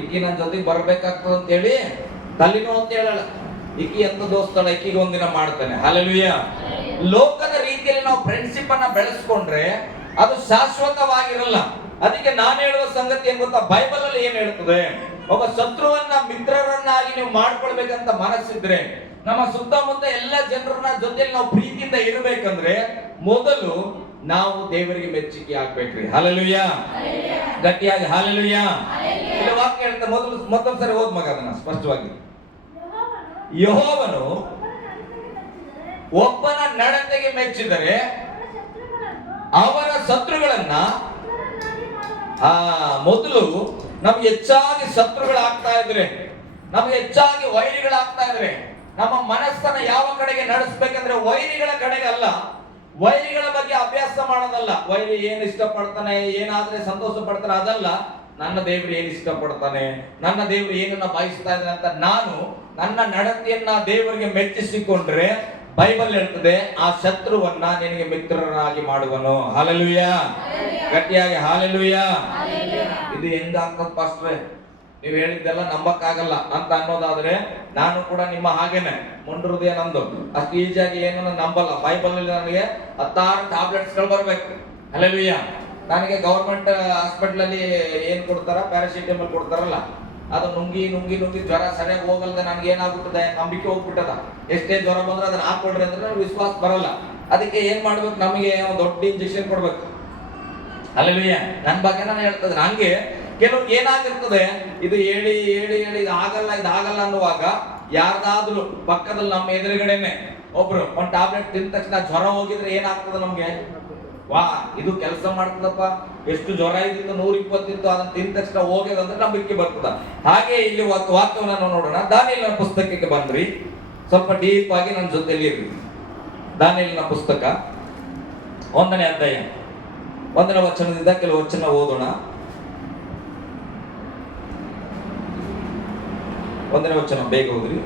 ಈಕಿ ನನ್ನ ಜೊತೆಗೆ ಬರ್ಬೇಕಾಗ್ತದ ಅಂತ ಹೇಳಿ ತಲ್ಲಿನೂ ಅಂತ ಹೇಳಲ್ಲ. ಈಕಿ ಎಂತ ದೋಸ್ತಳ, ಈಕಿಗೆ ಒಂದಿನ ಮಾಡ್ತಾನೆ. ಹಲ್ಲೆಲೂಯಾ. ಲೋಕದ ರೀತಿಯಲ್ಲಿ ನಾವು ಫ್ರೆಂಡ್ಶಿಪ್ ಅನ್ನ ಬೆಳೆಸ್ಕೊಂಡ್ರೆ ಅದು ಶಾಶ್ವತವಾಗಿರಲ್ಲ. ಅದಕ್ಕೆ ನಾನು ಹೇಳುವ ಸಂಗತಿ ಏನ್ ಗೊತ್ತಾ? ಬೈಬಲ್ ಅಲ್ಲಿ ಏನ್ ಹೇಳ್ತದೆ? ಒಬ್ಬ ಶತ್ರುವನ್ನ ಮಿತ್ರರನ್ನಾಗಿ ನೀವು ಮಾಡ್ಕೊಳ್ಬೇಕಂತ ಮನಸ್ಸಿದ್ರೆ, ನಮ್ಮ ಸುತ್ತಮುತ್ತ ಎಲ್ಲ ಜನರನ್ನ ಜೊತೆಲಿ ನಾವು ಪ್ರೀತಿಯಿಂದ ಇರಬೇಕಂದ್ರೆ ಮೊದಲು ನಾವು ದೇವರಿಗೆ ಮೆಚ್ಚುಗೆ ಆಗ್ಬೇಕ್ರಿ. ಹಲ್ಲೆಲೂಯಾ. ಗಟ್ಟಿಯಾಗಿ ಹಲ್ಲೆಲೂಯಾ. ಇಲ್ಲಿ ವಾಕ್ಯ ಹೇಳ್ತಾ ಮತ್ತೊಂದು ಸರಿ ಓದ್ ಮಗ ಅದನ್ನ ಸ್ಪಷ್ಟವಾಗಿ. ಯೆಹೋವನು ಒಬ್ಬನ ನಡತೆಗೆ ಮೆಚ್ಚಿದರೆ ಅವರ ಶತ್ರುಗಳನ್ನ ಮೊದಲು ನಮ್ಗೆ ಹೆಚ್ಚಾಗಿ ಶತ್ರುಗಳಾಗ್ತಾ ಇದ್ರೆ, ನಮ್ಗೆ ಹೆಚ್ಚಾಗಿ ವೈರಿಗಳಾಗ್ತಾ ಇದ್ರೆ, ನಮ್ಮ ಮನಸ್ಸನ್ನ ಯಾವ ಕಡೆಗೆ ನಡೆಸ್ಬೇಕಂದ್ರೆ ವೈರಿಗಳ ಕಡೆಗೆ ಅಲ್ಲ. ವೈರಿಗಳ ಬಗ್ಗೆ ಅಭ್ಯಾಸ ಮಾಡೋದಲ್ಲ. ವೈರಿ ಏನ್ ಇಷ್ಟಪಡ್ತಾನೆ, ಏನಾದ್ರೆ ಸಂತೋಷ ಪಡ್ತಾನೆ, ಅದಲ್ಲ. ನನ್ನ ದೇವರು ಏನ್ ಇಷ್ಟಪಡ್ತಾನೆ, ನನ್ನ ದೇವರು ಏನನ್ನ ಬಯಸ್ತಾ ಇದ್ದಾನೆ ಅಂತ ನಾನು ನನ್ನ ನಡತೆಯನ್ನ ದೇವರಿಗೆ ಮೆಚ್ಚಿಸಿಕೊಂಡ್ರೆ ಬೈಬಲ್ ಹೇಳ್ತದೆ, ಆ ಶತ್ರುವನ್ನ ನಿನಗೆ ಮಿತ್ರರಾಗಿ ಮಾಡುವನು. ಹಲ್ಲೆಲೂಯಾ. ಗಟ್ಟಿಯಾಗಿ ಹಲ್ಲೆಲೂಯಾ. ಇದು ಹೆಂಗಾಗ್ತದ ಪಾಸ್ಟ್ರೆ? ನೀವು ಹೇಳಿದ್ದೆಲ್ಲ ನಂಬಕ್ಕಾಗಲ್ಲ ಅಂತ ಅನ್ನೋದಾದ್ರೆ ನಾನು ಕೂಡ ನಿಮ್ಮ ಹಾಗೇನೆ ಮುಂಡ್ರದೇ ನಂದು ಅಷ್ಟು ಈಜಿಯಾಗಿ ಏನನ್ನ ನಂಬಲ್ಲ. ಬೈಬಲ್ ಅಲ್ಲಿ ನನಗೆ 16 ಟ್ಯಾಬ್ಲೆಟ್ಸ್ಗಳು ಬರ್ಬೇಕು. ಹಲ್ಲೆಲೂಯಾ. ನನಗೆ ಗವರ್ಮೆಂಟ್ ಹಾಸ್ಪಿಟಲ್ ಅಲ್ಲಿ ಏನ್ ಕೊಡ್ತಾರ, ಪ್ಯಾರಾಸಿಟಮಲ್ ಕೊಡ್ತಾರಲ್ಲ, ಅದು ನುಂಗಿ ನುಂಗಿ ನುಂಗಿ ಜ್ವರ ಸರಿಯಾಗಿ ಹೋಗಲ್ದೆ ನನಗೆ ಏನಾಗ್ಬಿಟ್ಟದೆ, ನಂಬಿಕೆ ಹೋಗ್ಬಿಟ್ಟದ. ಎಷ್ಟೇ ಜ್ವರ ಬಂದ್ರೆ ಅದನ್ನ ಹಾಕೊಡ್ರಿ ಅಂದ್ರೆ ನನಗೆ ವಿಶ್ವಾಸ ಬರಲ್ಲ. ಅದಕ್ಕೆ ಏನ್ ಮಾಡ್ಬೇಕು, ನಮಗೆ ಒಂದು ದೊಡ್ಡ ಇಂಜೆಕ್ಷನ್ ಕೊಡ್ಬೇಕು. ಹಲ್ಲೆಲೂಯಾ. ನನ್ನ ಬಗ್ಗೆ ನಾನು ಹೇಳ್ತದೆ, ಹಂಗೆ ಕೆಲವ್ರಿಗೆ ಏನಾಗಿರ್ತದೆ, ಇದು ಹೇಳಿ ಹೇಳಿ ಹೇಳಿ ಇದಾಗಲ್ಲ ಅನ್ನುವಾಗ ಯಾರ್ದಾದ್ರೂ ಪಕ್ಕದಲ್ಲಿ ನಮ್ಮ ಎದುರುಗಡೆನೆ ಒಬ್ರು ಒಂದು ಟ್ಯಾಬ್ಲೆಟ್ ತಿಂದ ತಕ್ಷಣ ಜ್ವರ ಹೋಗಿದ್ರೆ ಏನಾಗ್ತದೆ ನಮ್ಗೆ, ವಾ ಇದು ಕೆಲಸ ಮಾಡ್ತದಪ್ಪ, ಎಷ್ಟು ಜ್ವರ ಇದ್ದಿತ್ತು 120 ಇತ್ತು, ಅದನ್ನ ತಿಂದ ತಕ್ಷಣ ಹೋಗ್ಯದಂದ್ರೆ ನಂಬಿಕೆ ಬರ್ತದ. ಹಾಗೆ ಇಲ್ಲಿ ವಾಕ್ಯವನ್ನು ನಾವು ನೋಡೋಣ. ದಾನಿಯೇಲನ ಪುಸ್ತಕಕ್ಕೆ ಬಂದ್ರಿ, ಸ್ವಲ್ಪ ಡೀಪ್ ಆಗಿ ನನ್ನ ಜೊತೆಲಿ ಇರ್ರಿ. ದಾನಿಯೇಲನ ಪುಸ್ತಕ 1ನೇ ಅಧ್ಯಾಯ 1ನೇ ವಚನದಿಂದ ಕೆಲವು ವಚನ ಓದೋಣ. 1ನೇ ವಚನ ಬೇಗ ಓದ್ರಿ.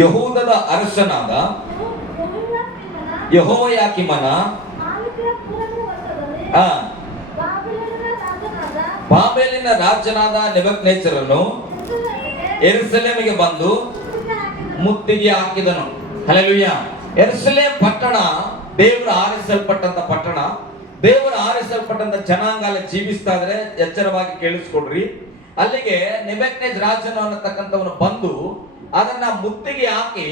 ಯೆಹೂದದ ಅರಸನಾದ ಯೆಹೋಯಾಕೀಮನ ಬಾಬೆಲಿನ ರಾಜನಾದ ನೆಬೂಕದ್ನೆಚ್ಚರನು ಯೆರೂಸಲೇಮಿಗೆ ಬಂದು ಮುತ್ತಿಗೆ ಹಾಕಿದನು. ಹಲ್ಲೆಲೂಯಾ. ಯೆರೂಸಲೇಮ್ ಪಟ್ಟಣ ದೇವರು ಆರಿಸಲ್ಪಟ್ಟಂತ ಪಟ್ಟಣ, ದೇವರು ಆರಿಸಲ್ಪಟ್ಟಂತ ಜನಾಂಗ ಅಲ್ಲಿ ಜೀವಿಸ್ತಾ ಇದ್ರೆ ಎಚ್ಚರವಾಗಿ ಕೇಳಿಸ್ಕೊಡ್ರಿ. ಅಲ್ಲಿಗೆ ನೆಬೂಕದ್ನೆಚ್ಚರ ರಾಜನು ಅನ್ನತಕ್ಕಂಥವನು ಬಂದು ಅದನ್ನ ಮುತ್ತಿಗೆ ಹಾಕಿ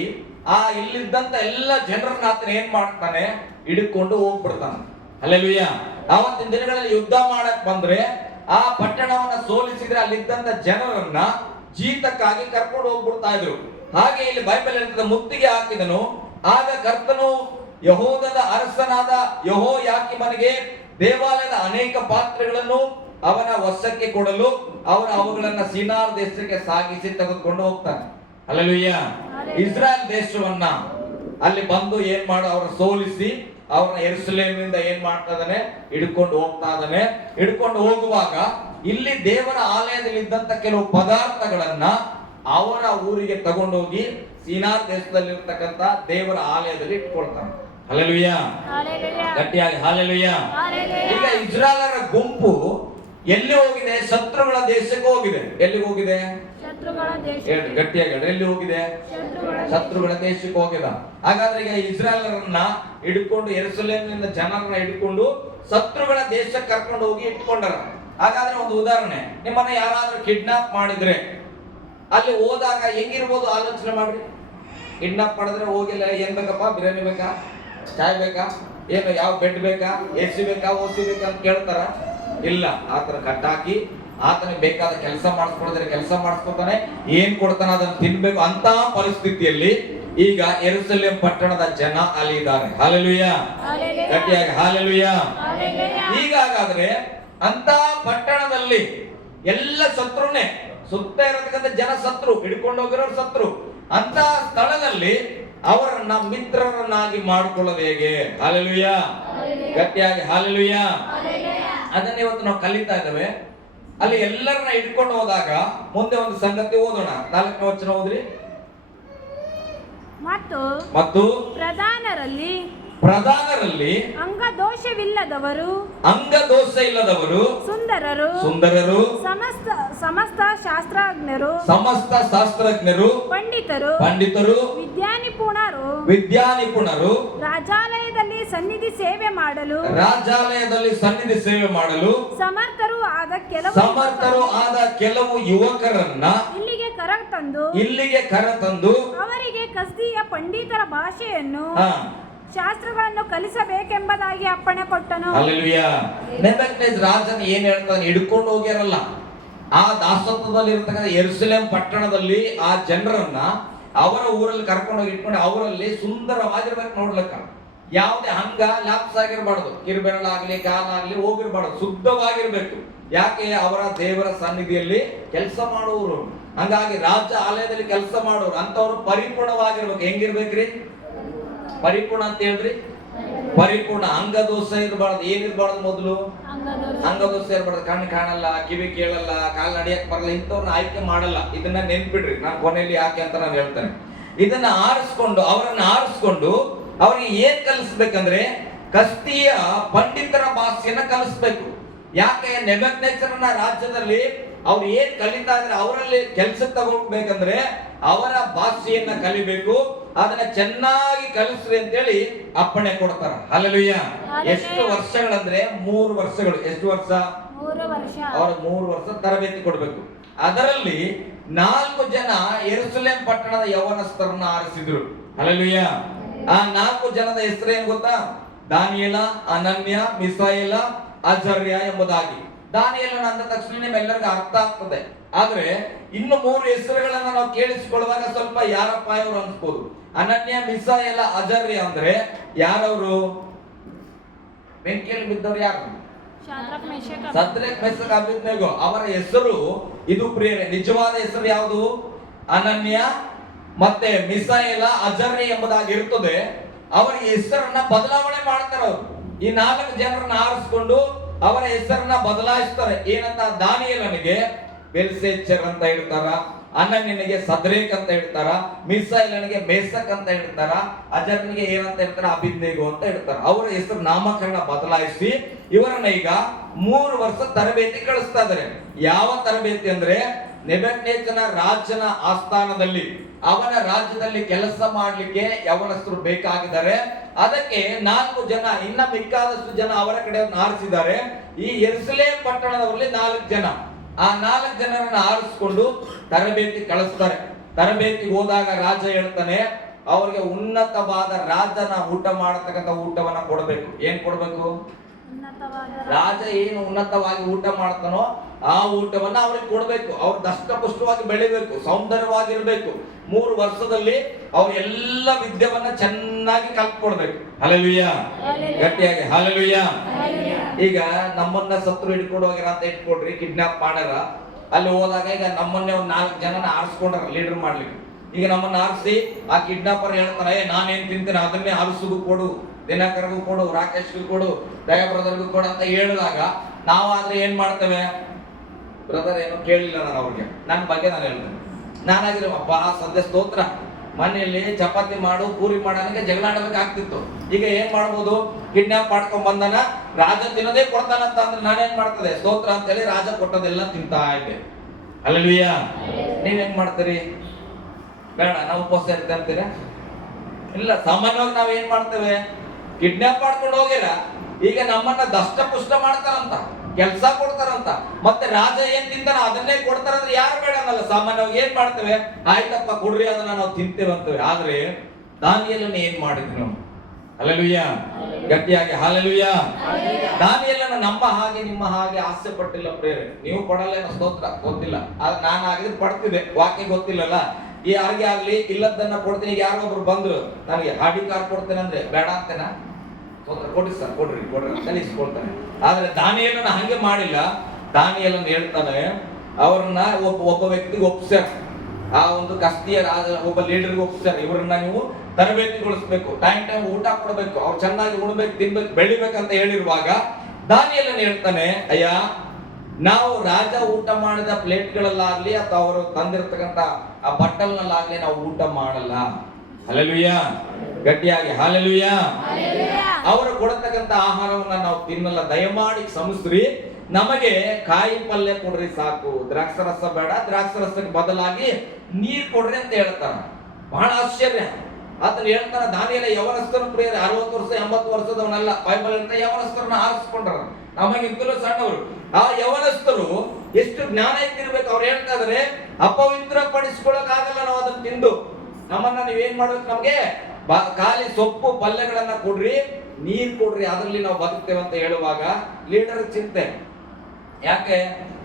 ಆ ಇಲ್ಲಿದ್ದಂತ ಎಲ್ಲ ಜನರನ್ನ ಆತನ ಏನ್ ಮಾಡ್ತಾನೆ, ಹಿಡ್ಕೊಂಡು ಹೋಗ್ಬಿಡ್ತಾನೆ. ಹಲ್ಲೆಲೂಯಾ. ಆವತ್ತಿನ ದಿನಗಳಲ್ಲಿ ಯುದ್ಧ ಮಾಡಕ್ ಬಂದ್ರೆ ಆ ಪಟ್ಟಣವನ್ನ ಸೋಲಿಸಿದ್ರೆ ಅಲ್ಲಿದ್ದಂತ ಜನರನ್ನ ಜೀತಕ್ಕಾಗಿ ಕರ್ಕೊಂಡು ಹೋಗ್ಬಿಡ್ತಾ ಇದ್ರು. ಹಾಗೆ ಇಲ್ಲಿ ಬೈಬಲ್ ಹೇಳ್ತದೆ, ಮುತ್ತಿಗೆ ಹಾಕಿದನು. ಆಗ ಕರ್ತನು ಯೆಹೂದದ ಅರಸನಾದ ಯೆಹೋಯಾಕೀಮನಿಗೆ ದೇವಾಲಯದ ಅನೇಕ ಪಾತ್ರೆಗಳನ್ನು ಅವನ ವಶಕ್ಕೆ ಕೊಡಲು ಅವನು ಅವುಗಳನ್ನ ಸೀನಾರ್ ದೇಶಕ್ಕೆ ಸಾಗಿಸಿ ತೆಗೆದುಕೊಂಡು ಹೋಗ್ತಾನೆ. ಹಲ್ಲೆಲೂಯಾ. ಇಸ್ರಾಯೇಲ್ ದೇಶವನ್ನ ಅಲ್ಲಿ ಬಂದು ಏನ್ ಮಾಡ ಅವ್ರ ಸೋಲಿಸಿ ಅವ್ರನ್ನ ಯೆರೂಸಲೇಮಿನಿಂದ ಏನ್ ಮಾಡ್ತಾ ಇದ್ದಾನೆ, ಹಿಡ್ಕೊಂಡು ಹೋಗ್ತಾ ಇದ್ದಾನೆ. ಹಿಡ್ಕೊಂಡು ಹೋಗುವಾಗ ಇಲ್ಲಿ ದೇವರ ಆಲಯದಲ್ಲಿ ಇದ್ದಂತ ಕೆಲವು ಪದಾರ್ಥಗಳನ್ನ ಅವರ ಊರಿಗೆ ತಗೊಂಡೋಗಿ ಸೀನಾರ್ ದೇಶದಲ್ಲಿರ್ತಕ್ಕಂಥ ದೇವರ ಆಲಯದಲ್ಲಿ ಇಟ್ಕೊಳ್ತಾನೆ. ಹಲ್ಲೆಲೂಯಾ. ಗಟ್ಟಿಯಾಗಿ ಹಲ್ಲೆಲೂಯಾ. ಈಗ ಇಸ್ರಾಯೇಲರ ಗುಂಪು ಎಲ್ಲಿ ಹೋಗಿದೆ, ಶತ್ರುಗಳ ದೇಶಕ್ಕೆ ಹೋಗಿದೆ. ಎಲ್ಲಿಗೆ ಹೋಗಿದೆ, ಗಟ್ಟಿಯಾಗಿ ಎಲ್ಲಿ ಹೋಗಿದೆ, ಶತ್ರುಗಳ ದೇಶಕ್ಕೆ ಹೋಗಿದೆ. ಹಾಗಾದ್ರೆ ಈಗ ಇಸ್ರಾಯೇಲರನ್ನ ಹಿಡ್ಕೊಂಡು ಯೆರೂಸಲೇಮಿನಿಂದ ಜನರನ್ನ ಹಿಡ್ಕೊಂಡು ಶತ್ರುಗಳ ದೇಶಕ್ಕೆ ಕರ್ಕೊಂಡು ಹೋಗಿ ಇಟ್ಕೊಂಡಾರ. ಹಾಗಾದ್ರೆ ಒಂದು ಉದಾಹರಣೆ, ನಿಮ್ಮನ್ನ ಯಾರಾದ್ರೂ ಕಿಡ್ನಾಪ್ ಮಾಡಿದ್ರೆ ಅಲ್ಲಿ ಹೋದಾಗ ಹೆಂಗಿರ್ಬೋದು ಆಲೋಚನೆ ಮಾಡ್ರಿ. ಕಿಡ್ನಾಪ್ ಮಾಡಿದ್ರೆ ಹೋಗಿಲ್ಲ, ಏನ್ ಬೇಕಪ್ಪ, ಬಿರಿಯಾನಿ ಬೇಕಾ, ಚಾಯ್ ಬೇಕಾ, ಏನು ಯಾವ ಬೆಡ್ ಬೇಕಾ, ಎಸಿ ಬೇಕಾ, ಓಸಿ ಬೇಕಾ ಅಂತ ಕೇಳ್ತಾರ? ಇಲ್ಲ. ಆತರ ಕಟ್ಟಾಕಿ ಆತನಿಗೆ ಬೇಕಾದ ಕೆಲಸ ಮಾಡಿಸ್ಕೊಡಿದ್ರೆ ಕೆಲಸ ಮಾಡಿಸ್ಕೊತಾನೆ, ಏನ್ ಕೊಡ್ತಾನೆ ಅದನ್ನ ತಿನ್ಬೇಕು ಅಂತ ಪರಿಸ್ಥಿತಿಯಲ್ಲಿ ಈಗ ಯೆರೂಸಲೇಮ್ ಪಟ್ಟಣದ ಜನ ಅಲ್ಲಿ ಇದ್ದಾರೆ. ಹಲ್ಲೆಲೂಯಾ. ಗಟ್ಟಿಯಾಗಿ ಹಲ್ಲೆಲೂಯಾ. ಈಗ ಹಾಗಾದ್ರೆ ಅಂತ ಪಟ್ಟಣದಲ್ಲಿ ಎಲ್ಲ ಶತ್ರುನೇ, ಸುತ್ತ ಇರತಕ್ಕಂಥ ಜನ ಶತ್ರು, ಹಿಡ್ಕೊಂಡು ಹೋಗಿರೋರು ಶತ್ರು. ಅಂತ ಸ್ಥಳದಲ್ಲಿ ಅವರನ್ನ ಮಿತ್ರರನ್ನಾಗಿ ಮಾಡಿಕೊಳ್ಳೋದು ಹೇಗೆ? ಹಲ್ಲೆಲೂಯಾ. ಗಟ್ಟಿಯಾಗಿ ಹಲ್ಲೆಲೂಯಾ. ಅದನ್ನ ಇವತ್ತು ನಾವು ಕಲಿತಾ ಇದ್ದೇವೆ. ಅಲ್ಲಿ ಎಲ್ಲರನ್ನ ಹಿಡ್ಕೊಂಡು ಹೋದಾಗ ಮುಂದೆ ಒಂದು ಸಂಗತಿ ಓದೋಣ. 4ನೇ ವಚನ ಓದ್ರಿ. ಮತ್ತು ಪ್ರಧಾನರಲ್ಲಿ ಅಂಗದೋಷ ಇಲ್ಲದವರು ಸುಂದರರು ಸಮಸ್ತ ಶಾಸ್ತ್ರಜ್ಞರು ಪಂಡಿತರು ವಿದ್ಯಾನಿಪುಣರು ರಾಜಾಲಯದಲ್ಲಿ ಸನ್ನಿಧಿ ಸೇವೆ ಮಾಡಲು ಸಮರ್ಥರು ಆದ ಕೆಲವು ಯುವಕರನ್ನ ಇಲ್ಲಿಗೆ ಕರೆತಂದು ಅವರಿಗೆ ಕಸ್ದೀಯ ಪಂಡಿತರ ಭಾಷೆಯನ್ನು ಶಾಸ್ತ್ರಗಳನ್ನು ಕಲಿಸಬೇಕೆಂಬುದಾಗಿ ಅಪ್ಪಣೆ ಕೊಟ್ಟನು. ಹಲ್ಲೆಲೂಯಾ. ನೆಬೂಕದ್ನೆಚ್ಚರ ರಾಜನ ಏನ್ ಹೇಳ್ತಾನೆ, ಹಿಡ್ಕೊಂಡು ಹೋಗ್ಯಾರಲ್ಲ ಆ ದಾಸತ್ವದಲ್ಲಿ ಇರತಕ್ಕಂಥ ಯೆರೂಸಲೇಮ್ ಪಟ್ಟಣದಲ್ಲಿ ಆ ಜನರನ್ನ ಅವರ ಊರಲ್ಲಿ ಕರ್ಕೊಂಡು ಹೋಗಿ ಇಟ್ಕೊಂಡು ಅವರಲ್ಲಿ ಸುಂದರವಾಗಿರ್ಬೇಕು ನೋಡ್ಲಿಕ್ಕ. ಯಾವುದೇ ಹಂಗ ಲ್ಯಾಪ್ಸ್ ಆಗಿರ್ಬಾರ್ದು, ಕಿರುಬೆರಳಾಗ್ಲಿ ಕಾಲಾಗ್ಲಿ ಹೋಗಿರ್ಬಾರ್ದು, ಶುದ್ಧವಾಗಿರ್ಬೇಕು. ಯಾಕೆ? ಅವರ ದೇವರ ಸನ್ನಿಧಿಯಲ್ಲಿ ಕೆಲಸ ಮಾಡುವವರು. ಹಂಗಾಗಿ ರಾಜ್ಯ ಆಲಯದಲ್ಲಿ ಕೆಲಸ ಮಾಡೋರು ಅಂತವ್ರು ಪರಿಪೂರ್ಣವಾಗಿರ್ಬೇಕು. ಹೆಂಗಿರ್ಬೇಕ್ರಿ? ಪರಿಪೂರ್ಣ ಅಂತ ಹೇಳ್ರಿ. ಪರಿಪೂರ್ಣ. ಅಂಗದೋಷ ಇರಬಾರ್ದು. ಏನಿರ್ಬಾರ್ದು? ಮೊದಲು ಅಂಗದೋಷ ಇರಬಾರ್ದು. ಕಣ್ಣು ಕಾಣಲ್ಲ, ಕಿವಿ ಕೇಳಲ್ಲ, ಕಾಲು ನಡಿಯಕ್ ಬರಲ್ಲ, ಇಂಥವ್ರನ್ನ ಆಯ್ಕೆ ಮಾಡಲ್ಲ. ಇದನ್ನ ನೆನ್ಪಿಡ್ರಿ. ನಾನು ಕೊನೆಯಲ್ಲಿ ಯಾಕೆ ಅಂತ ನಾನು ಹೇಳ್ತೇನೆ. ಇದನ್ನ ಅವರನ್ನ ಆರಿಸ್ಕೊಂಡು ಅವ್ರಿಗೆ ಏನ್ ಕಲಿಸ್ಬೇಕಂದ್ರೆ ಕಸ್ತಿಯ ಪಂಡಿತರ ಭಾಷೆಯನ್ನ ಕಲಿಸ್ಬೇಕು. ಯಾಕೆ? ನೆಬೂಕದ್ನೆಚ್ಚರನ ರಾಜ್ಯದಲ್ಲಿ ಅವ್ರು ಏನ್ ಕಲಿತಾ ಇದ್ರೆ ಅವರಲ್ಲಿ ಕೆಲ್ಸಕ್ಕೆ ತಗೊಳ್ಬೇಕಂದ್ರೆ ಅವರ ಭಾಷೆಯನ್ನ ಕಲಿಬೇಕು, ಅದನ್ನ ಚೆನ್ನಾಗಿ ಕಲಿಸ್ರಿ ಅಂತೇಳಿ ಅಪ್ಪಣೆ ಕೊಡ್ತಾರ. ಹಲ್ಲೆಲೂಯ. ಎಷ್ಟು ವರ್ಷಗಳಂದ್ರೆ 3 ವರ್ಷಗಳು. ಎಷ್ಟು ವರ್ಷ? 3 ವರ್ಷ. ಅವ್ರ 3 ವರ್ಷ ತರಬೇತಿ ಕೊಡ್ಬೇಕು. ಅದರಲ್ಲಿ 4 ಜನ ಯೆರೂಸಲೇಮ್ ಪಟ್ಟಣದ ಯೌವನಸ್ಥರನ್ನ ಆರಿಸಿದ್ರು. ಹಲ್ಲೆಲೂಯ. ಆ 4 ಜನದ ಹೆಸರು ಏನ್ ಗೊತ್ತಾ? ದಾನಿಯೇಲ, ಅನನ್ಯ, ಮಿಸಾಯೇಲ, ಅಜರ್ಯ ಎಂಬುದಾಗಿ. ದಾನಿಯೇಲನ ಅಂದ ತಕ್ಷಣ ನಿಮ್ಮೆಲ್ಲರಿಗೂ ಅರ್ಥ ಆಗ್ತದೆ. ಆದ್ರೆ ಇನ್ನು 3 ಹೆಸರುಗಳನ್ನ ನಾವು ಕೇಳಿಸಿಕೊಳ್ಳುವಾಗ ಸ್ವಲ್ಪ ಯಾರಪ್ಪ ಇವರು ಅನ್ಸ್ಬೋದು. ಅನನ್ಯ, ಮಿಸಾಯೇಲ, ಅಜರ್ಯ ಅಂದ್ರೆ ಯಾರವರು? ಬೆಂಕಿಯಲ್ಲಿ ಬಿದ್ದವ್ರು ಯಾರು? ಶಾದ್ರಕ್, ಮೆಷಕ್, ಅಬೇದ್ನೆಗೋ. ಅವರ ಹೆಸರು ಇದು ಪ್ರಿಯರೇ. ನಿಜವಾದ ಹೆಸರು ಯಾವುದು? ಅನನ್ಯ ಮತ್ತೆ ಮಿಸಾಯೇಲ, ಅಜರ್ಯ ಎಂಬುದಾಗಿ ಇರ್ತದೆ. ಅವರ ಹೆಸರನ್ನ ಬದಲಾವಣೆ ಮಾಡ್ತಾರೆ ಅವರು. ಈ 4 ಜನರನ್ನ ಆರಿಸಿಕೊಂಡು ಅವರ ಹೆಸರನ್ನ ಬದಲಾಯಿಸ್ತಾರೆ. ಏನಂತ? ದಾನಿಯೇಲನಿಗೆ ಬೆಲ್ಶಚ್ಚರ್ ಅಂತ ಹೇಳ್ತಾರ, ಅನನ್ಯನಿಗೆ ಸದ್ರೇಕ್ ಅಂತ ಹೇಳ್ತಾರ, ಮಿಸಾಯೇಲನಿಗೆ ಮೇಸಕ್ ಅಂತ ಹೇಳ್ತಾರ, ಅಜರ್ನಿಗೆ ಏನಂತ ಹೇಳ್ತಾರ? ಅಬೇದ್ನೆಗೋ ಅಂತ ಹೇಳ್ತಾರ. ಅವರ ಹೆಸರು ನಾಮಕರಣ ಬದಲಾಯಿಸಿ ಇವರನ್ನ ಈಗ 3 ವರ್ಷ ತರಬೇತಿ ಕಳಿಸ್ತಾ ಇದ್ದಾರೆ. ಯಾವ ತರಬೇತಿ ಅಂದ್ರೆ ನೆಬೂಕದ್ನೆಚ್ಚರನ ರಾಜನ ಆಸ್ಥಾನದಲ್ಲಿ ಅವನ ರಾಜ್ಯದಲ್ಲಿ ಕೆಲಸ ಮಾಡ್ಲಿಕ್ಕೆ ಯೌವನಸ್ಥರು ಬೇಕಾಗಿದ್ದಾರೆ. ಅದಕ್ಕೆ 4 ಜನ, ಇನ್ನ ಮಿಕ್ಕಾದಷ್ಟು ಜನ ಅವರ ಕಡೆ ಆರಿಸಿದ್ದಾರೆ. ಈ ಯೆರೂಸಲೇಮ್ ಪಟ್ಟಣದವರಲ್ಲಿ 4 ಜನ. ಆ 4 ಜನರನ್ನ ಆರಿಸಿಕೊಂಡು ತರಬೇತಿ ಕಳಿಸ್ತಾರೆ. ತರಬೇತಿ ಹೋದಾಗ ರಾಜ ಹೇಳ್ತಾನೆ, ಅವ್ರಿಗೆ ಉನ್ನತವಾದ ರಾಜನ ಊಟ ಮಾಡತಕ್ಕಂಥ ಊಟವನ್ನ ಕೊಡಬೇಕು. ಏನ್ ಕೊಡ್ಬೇಕು? ರಾಜ ಏನು ಉನ್ನತವಾಗಿ ಊಟ ಮಾಡ್ತಾನೋ ಆ ಊಟವನ್ನ ಅವ್ರಿಗೆ ಕೊಡ್ಬೇಕು. ಅವ್ರು ದಷ್ಟಪುಷ್ಟವಾಗಿ ಬೆಳಿಬೇಕು, ಸೌಂದರ್ಯವಾಗಿರ್ಬೇಕು. 3 ವರ್ಷದಲ್ಲಿ ಅವ್ರ ಎಲ್ಲ ವಿದ್ಯೆವನ್ನ ಚೆನ್ನಾಗಿ ಕಲ್ತ್ಕೊಡ್ಬೇಕು. ಹಲ್ಲೆಲೂಯ. ಗಟ್ಟಿಯಾಗಿ ಹಲ್ಲೆಲೂಯ. ಈಗ ನಮ್ಮನ್ನ ಸತ್ರು ಹಿಡ್ಕೊಂಡು ಹೋಗ್ಯಾರ ಅಂತ ಇಟ್ಕೊಡ್ರಿ, ಕಿಡ್ನಾಪ್ ಮಾಡ್ಯಾರ. ಅಲ್ಲಿ ಹೋದಾಗ ಈಗ ನಮ್ಮನ್ನೇ ಒಂದು 4 ಜನನ ಆರಿಸ್ಕೊಂಡ್ರ ಲೀಡರ್ ಮಾಡ್ಲಿಕ್ಕೆ. ಈಗ ನಮ್ಮನ್ನ ಆರಿಸಿ ಆ ಕಿಡ್ನಾಪರ್ ಹೇಳ್ತಾರೆ, ನಾನೇನ್ ತಿಂತೇನೆ ಅದನ್ನೇ ಆರಿಸೋದು ಕೊಡು, ದಿನಕರ್ಗೂ ಕೊಡು, ರಾಕೇಶ್ಗೂ ಕೊಡು, ದಯಾ ಬ್ರದರ್ಗೂ ಕೊಡು ಅಂತ ಹೇಳಿದಾಗ ನಾವಾದ್ರೆ ಏನ್ ಮಾಡ್ತೇವೆ? ಬ್ರದರ್ ಏನು ಕೇಳಿಲ್ಲ ನಾನು ಅವ್ರಿಗೆ, ನನ್ನ ಬಗ್ಗೆ ನಾನು ಹೇಳ್ತೇನೆ. ನಾನಾಗಿರೋ ಅಪ್ಪ ಸದ್ಯ ಸ್ತೋತ್ರ, ಮನೆಯಲ್ಲಿ ಚಪಾತಿ ಮಾಡು ಪೂರಿ ಮಾಡೋನಿಗೆ ಜಗಳ ಆಡಬೇಕಾಗ್ತಿತ್ತು. ಈಗ ಏನ್ ಮಾಡ್ಬೋದು? ಕಿಡ್ನಾಪ್ ಮಾಡ್ಕೊಂಡ್ ಬಂದನ, ರಾಜ ತಿನ್ನೋದೇ ಕೊಡ್ತಾನಂತ ಅಂದ್ರೆ ನಾನೇನ್ ಮಾಡ್ತದೆ? ಸ್ತೋತ್ರ ಅಂತೇಳಿ ರಾಜ ಕೊಟ್ಟದೆಲ್ಲ ತಿಂತಾ ಇದ್ದೆ. ಹಲ್ಲೆಲೂಯ. ನೀವೇನ್ ಮಾಡ್ತೀರಿ? ಬೇಡ ನಾವು ಉಪವಾಸ ಇರ್ತೇವೆ ಅಂತೀರ? ಇಲ್ಲ. ಸಾಮಾನ್ಯವಾಗಿ ನಾವ್ ಏನ್ ಮಾಡ್ತೇವೆ? ಕಿಡ್ನಾಪ್ ಮಾಡ್ಕೊಂಡು ಹೋಗಿರ, ಈಗ ನಮ್ಮನ್ನ ದಷ್ಟಪುಷ್ಟ ಮಾಡ್ತಾರಂತ, ಕೆಲಸ ಕೊಡ್ತಾರಂತ, ಮತ್ತೆ ರಾಜ ಏನ್ ತಿಂತಾನ ಅದನ್ನೇ ಕೊಡ್ತಾರಂದ್ರೆ ಯಾರು ಬೇಡ ಅನ್ನಲ್ಲ. ಸಾಮಾನ್ಯವಾಗಿ ಏನ್ ಮಾಡ್ತೇವೆ? ಆಯ್ತಪ್ಪ ಕೊಡ್ರಿ, ಅದನ್ನ ನಾವು ತಿಂತೇವೆ ಅಂತೇವೆ. ಆದ್ರೆ ದಾನಿಯೇಲನ ಏನ್ ಮಾಡಿದ್ರು? ಹಲ್ಲೆಲೂಯ. ಗಟ್ಟಿಯಾಗಿ ಹಲ್ಲೆಲೂಯ. ದಾನಿಯೇಲನ ನಮ್ಮ ಹಾಗೆ ನಿಮ್ಮ ಹಾಗೆ ಆಸೆ ಪಟ್ಟಿಲ್ಲ ಪ್ರೇರೆ. ನೀವು ಕೊಡಲ್ಲೇನೋ ಸ್ತೋತ್ರ, ಗೊತ್ತಿಲ್ಲ. ಆದ್ರೆ ನಾನು ಆಗಿದ್ರೆ ಪಡ್ತಿದ್ದೆ, ವಾಕ್ಯ ಗೊತ್ತಿಲ್ಲಲ್ಲ. ಈ ಯಾರಿಗೆ ಆಗ್ಲಿ ಇಲ್ಲದನ್ನ ಕೊಡ್ತೀನಿ. ಈಗ ಯಾರೊಬ್ರು ಬಂದ್ರು ನನಗೆ ಆಡಿ ಕಾರ್ ಕೊಡ್ತೇನೆ ಅಂದ್ರೆ ಬೇಡ ಅಂತೇನ? ಕೊಡ್ರಿ ಸರ್, ಕೊಡ್ರಿ ಅಂತ ಇಸ್ಕೊಳ್ತಾನೆ. ಆದ್ರೆ ದಾನಿಯೇಲನ ಹಂಗೆ ಮಾಡಿಲ್ಲ. ದಾನಿಯೇಲನ ಹೇಳ್ತಾನೆ, ಅವ್ರನ್ನ ಒಬ್ಬ ವ್ಯಕ್ತಿಗೆ ಒಪ್ಸ್ಯಾರ. ಆ ಒಂದು ಕಸ್ತಿಯ ರಾಜ ಒಬ್ಬ ಲೀಡರ್ಗೆ ಒಪ್ಸ್ಯಾರ. ಇವ್ರನ್ನ ನೀವು ತರಬೇತಿಗೊಳಿಸ್ಬೇಕು, ಟೈಮ್ ಊಟ ಕೊಡ್ಬೇಕು, ಅವ್ರು ಚೆನ್ನಾಗಿ ಉಣ್ಬೇಕು, ತಿನ್ಬೇಕು, ಬೆಳಿಬೇಕಂತ ಹೇಳಿರುವಾಗ ದಾನಿಯೇಲನ ಹೇಳ್ತಾನೆ, ಅಯ್ಯ ನಾವು ರಾಜ ಊಟ ಮಾಡಿದ ಪ್ಲೇಟ್ಗಳಲ್ಲಾಗ್ಲಿ ಅಥವಾ ಅವರು ತಂದಿರತಕ್ಕಂತ ಆ ಬಟ್ಟಲ್ನಲ್ಲಾಗ್ಲಿ ನಾವು ಊಟ ಮಾಡಲ್ಲ. ಹಲ್ಲೆಲೂಯ. ಗಟ್ಟಿಯಾಗಿ ಹಲ್ಲೆಲೂಯ. ಅವರು ಕೊಡತಕ್ಕಂತ ಆಹಾರವನ್ನ ನಾವು ತಿನ್ನಲ್ಲ, ದಯಮಾಡಿ ಕ್ಷಮಿಸ್ರಿ, ನಮಗೆ ಕಾಯಿ ಪಲ್ಯ ಕೊಡ್ರಿ ಸಾಕು, ದ್ರಾಕ್ಷರಸ ಬೇಡ, ದ್ರಾಕ್ಷರಸಕ್ಕೆ ಬದಲಾಗಿ ನೀರ್ ಕೊಡ್ರಿ ಅಂತ ಹೇಳ್ತಾರ. ಬಹಳ ಆಶ್ಚರ್ಯ. ಆತನ ಹೇಳ್ತಾರ, ದಾನಿಯೇಲ ಯೌವನಸ್ಥರ ಪ್ರಿಯರೇ, 60 ವರ್ಷ 80 ವರ್ಷದವನಲ್ಲ. ಬೈಬಲ್ ಹೇಳ್ತಾ ಯೌವನಸ್ಥರನ್ನ ಆರಿಸ್ಕೊಂಡ್ರ, ನಮಗಿಂತಲೂ ಸಣ್ಣವರು. ಆ ಯೌವನಸ್ಥರು ಎಷ್ಟು ಜ್ಞಾನ ಇದ್ದಿರ್ಬೇಕು. ಅವ್ರು ಹೇಳ್ತಾ ಇದಾರೆ, ಅಪವಿತ್ರ ಪಡಿಸ್ಕೊಳಕ್ ಆಗಲ್ಲ ನಾವು ಅದನ್ನ ತಿಂದು. ನಮ್ಮನ್ನ ನೀವೇನ್ ಮಾಡ್ಬೇಕು? ನಮ್ಗೆ ಖಾಲಿ ಸೊಪ್ಪು ಪಲ್ಯಗಳನ್ನ ಕೊಡ್ರಿ, ನೀರ್ ಕೊಡ್ರಿ, ಅದರಲ್ಲಿ ನಾವು ಬದುಕ್ತೇವೆ ಅಂತ ಹೇಳುವಾಗ ಲೀಡರ್ ಚಿಂತೆ. ಯಾಕೆ?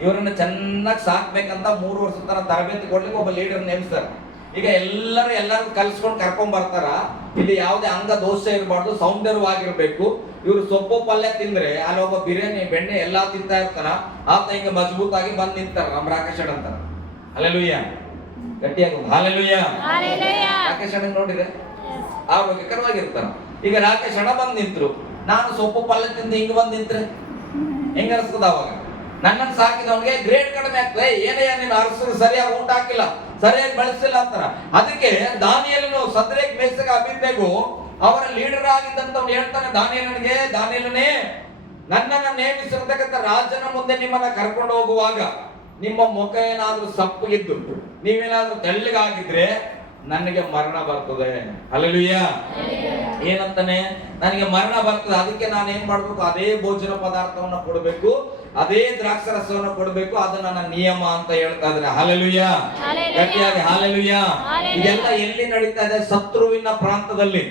ಇವರನ್ನ ಚೆನ್ನಾಗಿ ಸಾಕ್ಬೇಕಂತ 3 ವರ್ಷ ತನಕ ತರಬೇತಿ ಕೊಡ್ಲಿಕ್ಕೆ ಒಬ್ಬ ಲೀಡರ್ ನೇಮಿಸ್ತಾರೆ. ಈಗ ಎಲ್ಲರೂ ಕಲ್ಸ್ಕೊಂಡು ಕರ್ಕೊಂಡ್ ಬರ್ತಾರ. ಇಲ್ಲಿ ಯಾವುದೇ ಅಂಗ ದೋಷ ಇರಬಾರ್ದು, ಸೌಂದರ್ಯವಾಗಿರ್ಬೇಕು. ಇವ್ರು ಸೊಪ್ಪು ಪಲ್ಯ ತಿಂದ್ರೆ ಅಲ್ಲಿ ಒಬ್ಬ ಬಿರಿಯಾನಿ ಬೆಣ್ಣೆ ಎಲ್ಲಾ ತಿಂತಾ ಇರ್ತಾನ. ಆತ ಹಿಂಗ ಮಜಬೂತಾಗಿ ಬಂದ್ ನಿಂತಾರ. ನಮ್ಮ ರಾಕೇಶ್ ಅಂತಾರ. ಹಲ್ಲೆಲೂಯ. ಗಟ್ಟಿಯಾಗಿ ಹಲ್ಲೆಲೂಯ. ರಾಕೇಶ್ ಅಣ್ಣ ನೋಡಿದ್ರೆ ಆರೋಗ್ಯಕರವಾಗಿರ್ತಾರ. ಈಗ ರಾಕೇಶ್ ಅಣ್ಣ ಬಂದ್ ನಿಂತ್ರು, ನಾನು ಸೊಪ್ಪು ಪಲ್ಯ ತಿಂದು ಹಿಂಗ್ ಬಂದ್ ನಿಂತ್ರೆ ಹೆಂಗ ಅನಿಸ್ತದ? ಅವಾಗ ನನ್ನನ್ನು ಸಾಕಿದವನಿಗೆ ಗ್ರೇಡ್ ಕಡಿಮೆ ಆಗ್ತದೆ. ಏನೇ ನೀನು ಅರಸರು ಸರಿಯಾಗಿ ಊಟ ಹಾಕಿಲ್ಲ, ಸರಿಯಾಗಿ ಬಳಸಿಲ್ಲ ಅಂತಾರ. ಅದಕ್ಕೆ ದಾನಿಯೇಲನು, ಸದ್ರೇಕ್, ಮೇಷಕ್, ಅಬೇದ್ನೆಗೋ ಅವರ ಲೀಡರ್ ಆಗಿದ್ದಂತವ್ನು ಹೇಳ್ತಾನೆ ದಾನಿಯೇಲನೇ, ನನ್ನನ್ನ ನೇಮಿಸಿರ್ತಕ್ಕಂಥ ರಾಜನ ಮುಂದೆ ನಿಮ್ಮನ್ನ ಕರ್ಕೊಂಡು ಹೋಗುವಾಗ ನಿಮ್ಮ ಮುಖ ಏನಾದ್ರೂ ಸಪ್ಪಗಿದ್ದು ನೀವೇನಾದ್ರೂ ತೆಳ್ಳಗಾಗಿದ್ರೆ ನನಗೆ ಮರಣ ಬರ್ತದೆ. ಹಲ್ಲೆಲೂಯಾ. ಏನಂತಾನೆ? ನನಗೆ ಮರಣ ಬರ್ತದೆ, ಅದಕ್ಕೆ ನಾನು ಏನ್ ಮಾಡ್ಬೇಕು? ಅದೇ ಭೋಜನ ಪದಾರ್ಥವನ್ನ ಕೊಡಬೇಕು, ಅದೇ ದ್ರಾಕ್ಷರಸವನ್ನ ಕೊಡಬೇಕು, ಅದು ನನ್ನ ನಿಯಮ ಅಂತ ಹೇಳ್ತಾ ಇದ್ರೆ. ಹಲ್ಲೆಲೂಯಾ. ಗಟ್ಟಿಯಾಗಿ ಹಲ್ಲೆಲೂಯಾ. ಇದೆಲ್ಲ ಎಲ್ಲಿ ನಡೀತಾ ಇದೆ? ಶತ್ರುವಿನ ಪ್ರಾಂತದಲ್ಲಿ,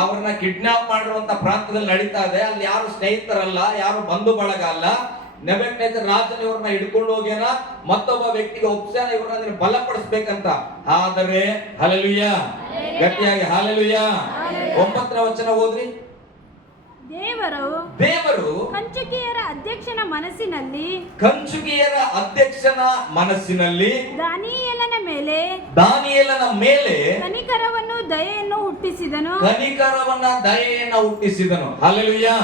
ಅವ್ರನ್ನ ಕಿಡ್ನಾಪ್ ಮಾಡಿರುವಂತ ಪ್ರಾಂತದಲ್ಲಿ ನಡೀತಾ ಇದೆ. ಅಲ್ಲಿ ಯಾರು ಸ್ನೇಹಿತರಲ್ಲ, ಯಾರು ಬಂಧು ಬಳಗ ಅಲ್ಲ. ನೆಬೂಕದ್ನೆಚ್ಚರ್ ರಾಜನ ಇವ್ರನ್ನ ಹಿಡ್ಕೊಂಡು ಹೋಗ್ಯಾನ, ಮತ್ತೊಬ್ಬ ವ್ಯಕ್ತಿಗೆ ಒಪ್ಸ್ಯಾನ ಇವ್ರನ್ನ ಬಲಪಡಿಸ್ಬೇಕಂತ. ಆದರೆ ಹಲ್ಲೆಲೂಯಾ, ಗಟ್ಟಿಯಾಗಿ ಹಲ್ಲೆಲೂಯಾ. 9ನೇ ವಚನ ಓದ್ರಿ. ದೇವರು ಕಂಚುಕಿಯರ ಅಧ್ಯಕ್ಷನ ಮನಸ್ಸಿನಲ್ಲಿ ದಾನಿಯೇಲನ ಮೇಲೆ ಕನಿಕರವನ್ನು ದಯೆಯನ್ನು ಹುಟ್ಟಿಸಿದನು. ಹಲ್ಲೆಲೂಯಾ,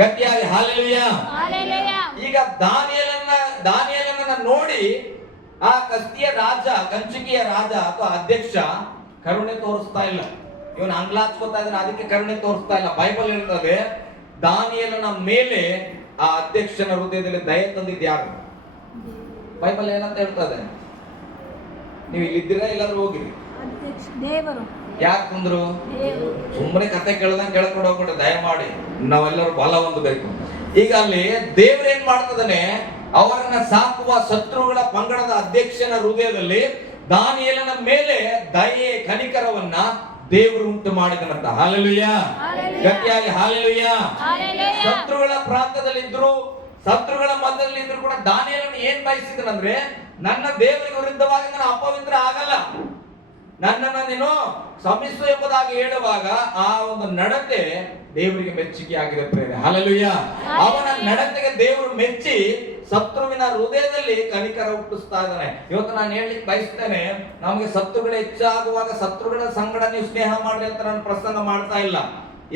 ಗಟ್ಟಿಯಾಗಿ ಹಲ್ಲೆಲೂಯಾ. ಈಗ ದಾನಿಯೇಲನನ್ನ ನೋಡಿ ಆ ಕಂಚುಕಿಯ ರಾಜ ಅಥವಾ ಅಧ್ಯಕ್ಷ ಕರುಣೆ ತೋರಿಸ್ತಾ ಇಲ್ಲ. ಇವನು ಅಂಗ್ಲಾಚ್ಕೋತಾ ಇದ್ದಾನೆ, ಅದಕ್ಕೆ ಕರುಣೆ ತೋರಿಸ್ತಾ ಇಲ್ಲ. ಬೈಬಲ್ ಹೇಳ್ತದೆ, ದಾನಿಯೇಲನ ಮೇಲೆ ಆ ಅಧ್ಯಕ್ಷನ ಹೃದಯದಲ್ಲಿ ದಯೆ ತಂದಿದ್ದು ಯಾರು? ಬೈಬಲ್ ಏನಂತ ಹೇಳ್ತದೆ? ನೀವು ಇಲ್ಲಿದ್ದೀರಾ, ಇಲ್ಲಾದ್ರೂ ಹೋಗಿರಿ? ದೇವರು. ಯಾಕೆ ತಂದ್ರು? ಸುಮ್ಮನೆ ಕತೆ ಕೇಳ್ದಂಗೆ ಕೇಳ್ಕೊಂಡು ಹೋಗ್ಬಿಟ್ರೆ ದಯಮಾಡಿ ನಾವೆಲ್ಲರೂ ಬಲ ಹೊಂದಬೇಕು. ಈಗ ಅಲ್ಲಿ ದೇವ್ರ ಏನ್ ಮಾಡ್ತದಾನೆ? ಅವರನ್ನ ಸಾಕುವ ಶತ್ರುಗಳ ಪಂಗಡದ ಅಧ್ಯಕ್ಷನ ಹೃದಯದಲ್ಲಿ ದಾನಿಯೇಲನ ಮೇಲೆ ದಯೆ ಕನಿಕರವನ್ನ ದೇವರು ಉಂಟು ಮಾಡಿದನಂತ. ಹಲ್ಲೆಲೂಯಾ, ಗಟ್ಟಿಯಾಗಿ ಹಲ್ಲೆಲೂಯಾ. ಶತ್ರುಗಳ ಪ್ರಾಂತದಲ್ಲಿದ್ರು, ಶತ್ರುಗಳ ಮಧ್ಯದಲ್ಲಿ ಇದ್ರು ಕೂಡ ದಾನಿಯೇಲನ ಏನ್ ಬಯಸಿದನಂದ್ರೆ, ನನ್ನ ದೇವರಿಗೆ ವಿರುದ್ಧವಾಗಿ ನಾನು ಅಪವಿತ್ರ ಆಗಲ್ಲ, ನನ್ನನ್ನು ನೀನು ಕ್ಷಮಿಸು ಎಂಬುದಾಗಿ ಹೇಳುವಾಗ ಆ ಒಂದು ನಡತೆ ದೇವರಿಗೆ ಮೆಚ್ಚುಗೆ ಆಗಿದೆ ಪ್ರೇರೆ. ಹಲ್ಲೆಲೂಯಾ. ಅವನ ನಡತೆಗೆ ದೇವರು ಮೆಚ್ಚಿ ಶತ್ರುವಿನ ಹೃದಯದಲ್ಲಿ ಕನಿಕರ ಹುಟ್ಟಿಸ್ತಾ ಇದ್ದಾನೆ. ಇವತ್ತು ನಾನು ಹೇಳಲಿಕ್ಕೆ ಬಯಸ್ತೇನೆ, ನಮಗೆ ಶತ್ರುಗಳು ಹೆಚ್ಚಾಗುವಾಗ ಶತ್ರುಗಳ ಸಂಗಡ ನೀವು ಸ್ನೇಹ ಮಾಡ್ರಿ ಅಂತ ನಾನು ಪ್ರಸಂಗ ಮಾಡ್ತಾ ಇಲ್ಲ.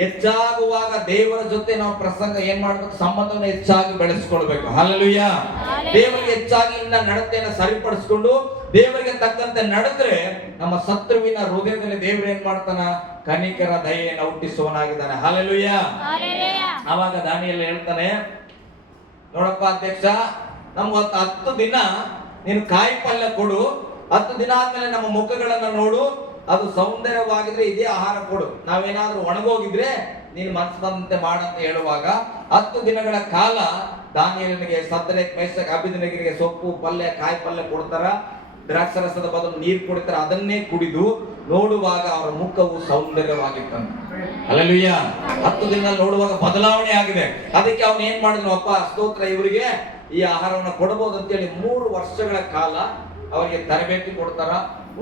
ಹೆಚ್ಚಾಗುವಾಗ ದೇವರ ಜೊತೆ ನಾವು ಪ್ರಸಂಗ ಏನ್ ಮಾಡ್ಬೇಕು? ಸಂಬಂಧವನ್ನು ಹೆಚ್ಚಾಗಿ ಬೆಳೆಸ್ಕೊಳ್ಬೇಕು. ಹಲ್ಲೆಲೂಯಾ. ದೇವರಿಗೆ ಹೆಚ್ಚಾಗಿ ಇನ್ನ ನಡತೆಯನ್ನು ಸರಿಪಡಿಸ್ಕೊಂಡು ದೇವರಿಗೆ ತಕ್ಕಂತೆ ನಡೆದ್ರೆ ನಮ್ಮ ಶತ್ರುವಿನ ಹೃದಯದಲ್ಲಿ ದೇವರು ಏನ್ ಮಾಡ್ತಾನ? ಕನಿಕರ ದಯೆಯನ್ನು ಹುಟ್ಟಿಸುವನಾಗಿದ್ದಾನೆ. ಹಲ್ಲೆಲೂಯಾ. ಅವಾಗ ದಾನಿಯೇಲ ಹೇಳ್ತಾನೆ, ನೋಡಪ್ಪ ಅಧ್ಯಕ್ಷ, ನಮ್ಗೆ 10 ದಿನ ನೀನು ಕಾಯಿ ಪಲ್ಯ ಕೊಡು, 10 ದಿನ ಆದ್ಮೇಲೆ ನಮ್ಮ ಮುಖಗಳನ್ನ ನೋಡು, ಅದು ಸೌಂದರ್ಯವಾಗಿದ್ರೆ ಇದೇ ಆಹಾರ ಕೊಡು, ನಾವೇನಾದ್ರೂ ಒಣಗೋಗಿದ್ರೆ ನೀನು ಮನಸ್ಸು ಬಂದಂತೆ ಮಾಡಂತ ಹೇಳುವಾಗ 10 ದಿನಗಳ ಕಾಲ ದಾನಿಯೇಲನಿಗೆ ಸದ್ರೇಕ್ ಮೇಷಕ್ ಅಬೇದ್ನೆಗೋರಿಗೆ ಸೊಪ್ಪು ಪಲ್ಯ ಕಾಯಿ ಪಲ್ಯ ಕೊಡ್ತಾರ, ದ್ರಾಕ್ಷರಸದ ಬದಲು ನೀರು ಕೊಡ್ತಾರ, ಅದನ್ನೇ ಕುಡಿದು ನೋಡುವಾಗ ಅವರ ಮುಖವು ಸೌಂದರ್ಯವಾಗಿತ್ತಂತೆ. ಹಲ್ಲೆಲೂಯಾ. 10 ದಿನ ನೋಡುವಾಗ ಬದಲಾವಣೆ ಆಗಿದೆ. ಅದಕ್ಕೆ ಅವನು ಏನ್ ಮಾಡಿದ್ನು? ಅಪ್ಪ ಸ್ತೋತ್ರ, ಇವರಿಗೆ ಈ ಆಹಾರವನ್ನು ಕೊಡಬಹುದು ಅಂತೇಳಿ 3 ವರ್ಷಗಳ ಕಾಲ ಅವರಿಗೆ ತರಬೇತಿ ಕೊಡ್ತಾರ,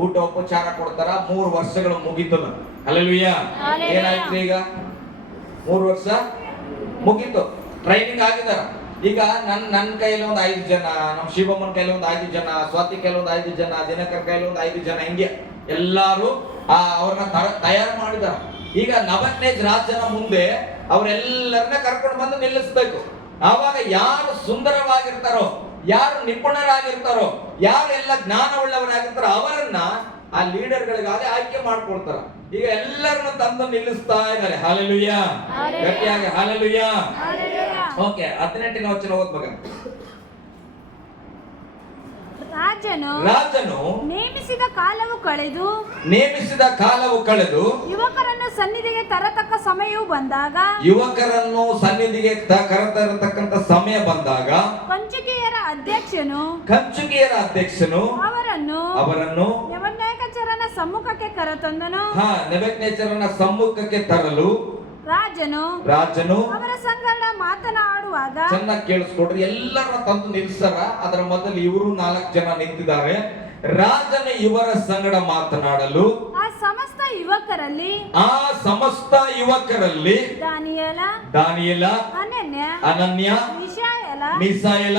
ಊಟ ಉಪಚಾರ ಕೊಡ್ತಾರ. 3 ವರ್ಷಗಳು ಮುಗೀತದ. ಹಲ್ಲೆಲೂಯಾ. ಏನಾಯ್ತು? ಈಗ 3 ವರ್ಷ ಮುಗೀತು, ಟ್ರೈನಿಂಗ್ ಆಗಿದಾರ. ಈಗ ನನ್ನ ಕೈಯಲ್ಲಿ ಒಂದು 5 ಜನ, ನಮ್ಮ ಶಿವಮ್ಮನ ಕೈಯಲ್ಲಿ ಒಂದು 5 ಜನ, ಸ್ವಾತಿ ಕೈಯಲ್ಲಿ ಒಂದು 5 ಜನ, ದಿನಕರ್ ಕೈಯಲ್ಲಿ ಒಂದು 5 ಜನ, ಹಿಂಗೆ ಎಲ್ಲಾರು ಅವ್ರನ್ನ ತಯಾರು ಮಾಡಿದಾರ. ಈಗ ನೆಬೂಕದ್ನೆಚ್ಚರ್ ರಾಜನ ಮುಂದೆ ಅವರೆಲ್ಲರನ್ನ ಕರ್ಕೊಂಡು ಬಂದು ನಿಲ್ಲಿಸ್ಬೇಕು. ಆವಾಗ ಯಾರು ಸುಂದರವಾಗಿರ್ತಾರೋ, ಯಾರು ನಿಪುಣರಾಗಿರ್ತಾರೋ, ಯಾರು ಎಲ್ಲ ಜ್ಞಾನವುಳ್ಳವರಾಗಿರ್ತಾರೋ ಅವರನ್ನ ಆ ಲೀಡರ್ಗಳಿಗಾಗಿ ಆಯ್ಕೆ ಮಾಡ್ಕೊಳ್ತಾರ. ಈಗ ಎಲ್ಲರನ್ನ ತಂದು ನಿಲ್ಲಿಸ್ತಾ ಇದ್ದಾರೆ. ಹಲ್ಲೆಲೂಯಾ, ಗಟ್ಟಿಯಾಗಿ ಹಲ್ಲೆಲೂಯಾ. ಓಕೆ, 18ನೇ ವಚನ ಓದ್ಬೇಕ. ರಾಜನು ನೇಮಿಸಿದ ಕಾಲವು ಕಳೆದು ಯುವಕರನ್ನು ಸನ್ನಿಧಿಗೆ ತರತಕ್ಕ ಸಮಯವು ಬಂದಾಗ, ಕರೆತರತಕ್ಕಂತ ಸಮಯ ಬಂದಾಗ ಕಂಚುಕಿಯರ ಅಧ್ಯಕ್ಷನು ಅವರನ್ನು ನೆಬೂಕದ್ನೆಚ್ಚರನ ಸಮ್ಮುಖಕ್ಕೆ ಕರೆತಂದನು. ನೆಬೂಕದ್ನೆಚ್ಚರನ ಸಮ್ಮುಖಕ್ಕೆ ತರಲು ರಾಜನು ಅವರ ಸಂಗಡ ಮಾತನಾಡುವಾಗ, ಚೆನ್ನಾಗಿ ಕೇಳಿಸ್ಕೊಡ್ರಿ, ಎಲ್ಲರನ್ನ ತಂದು ನಿಲ್ಸರ. ಅದರ ಮೊದಲು ಇವರು 4 ಜನ ನಿಂತಿದ್ದಾರೆ. ರಾಜನು ಇವರ ಸಂಗಡ ಮಾತನಾಡಲು ಆ ಸಮಸ್ತ ಯುವಕರಲ್ಲಿ ದಾನಿಯೇಲ, ಅನನ್ಯ, ಮಿಸಾಯೇಲ,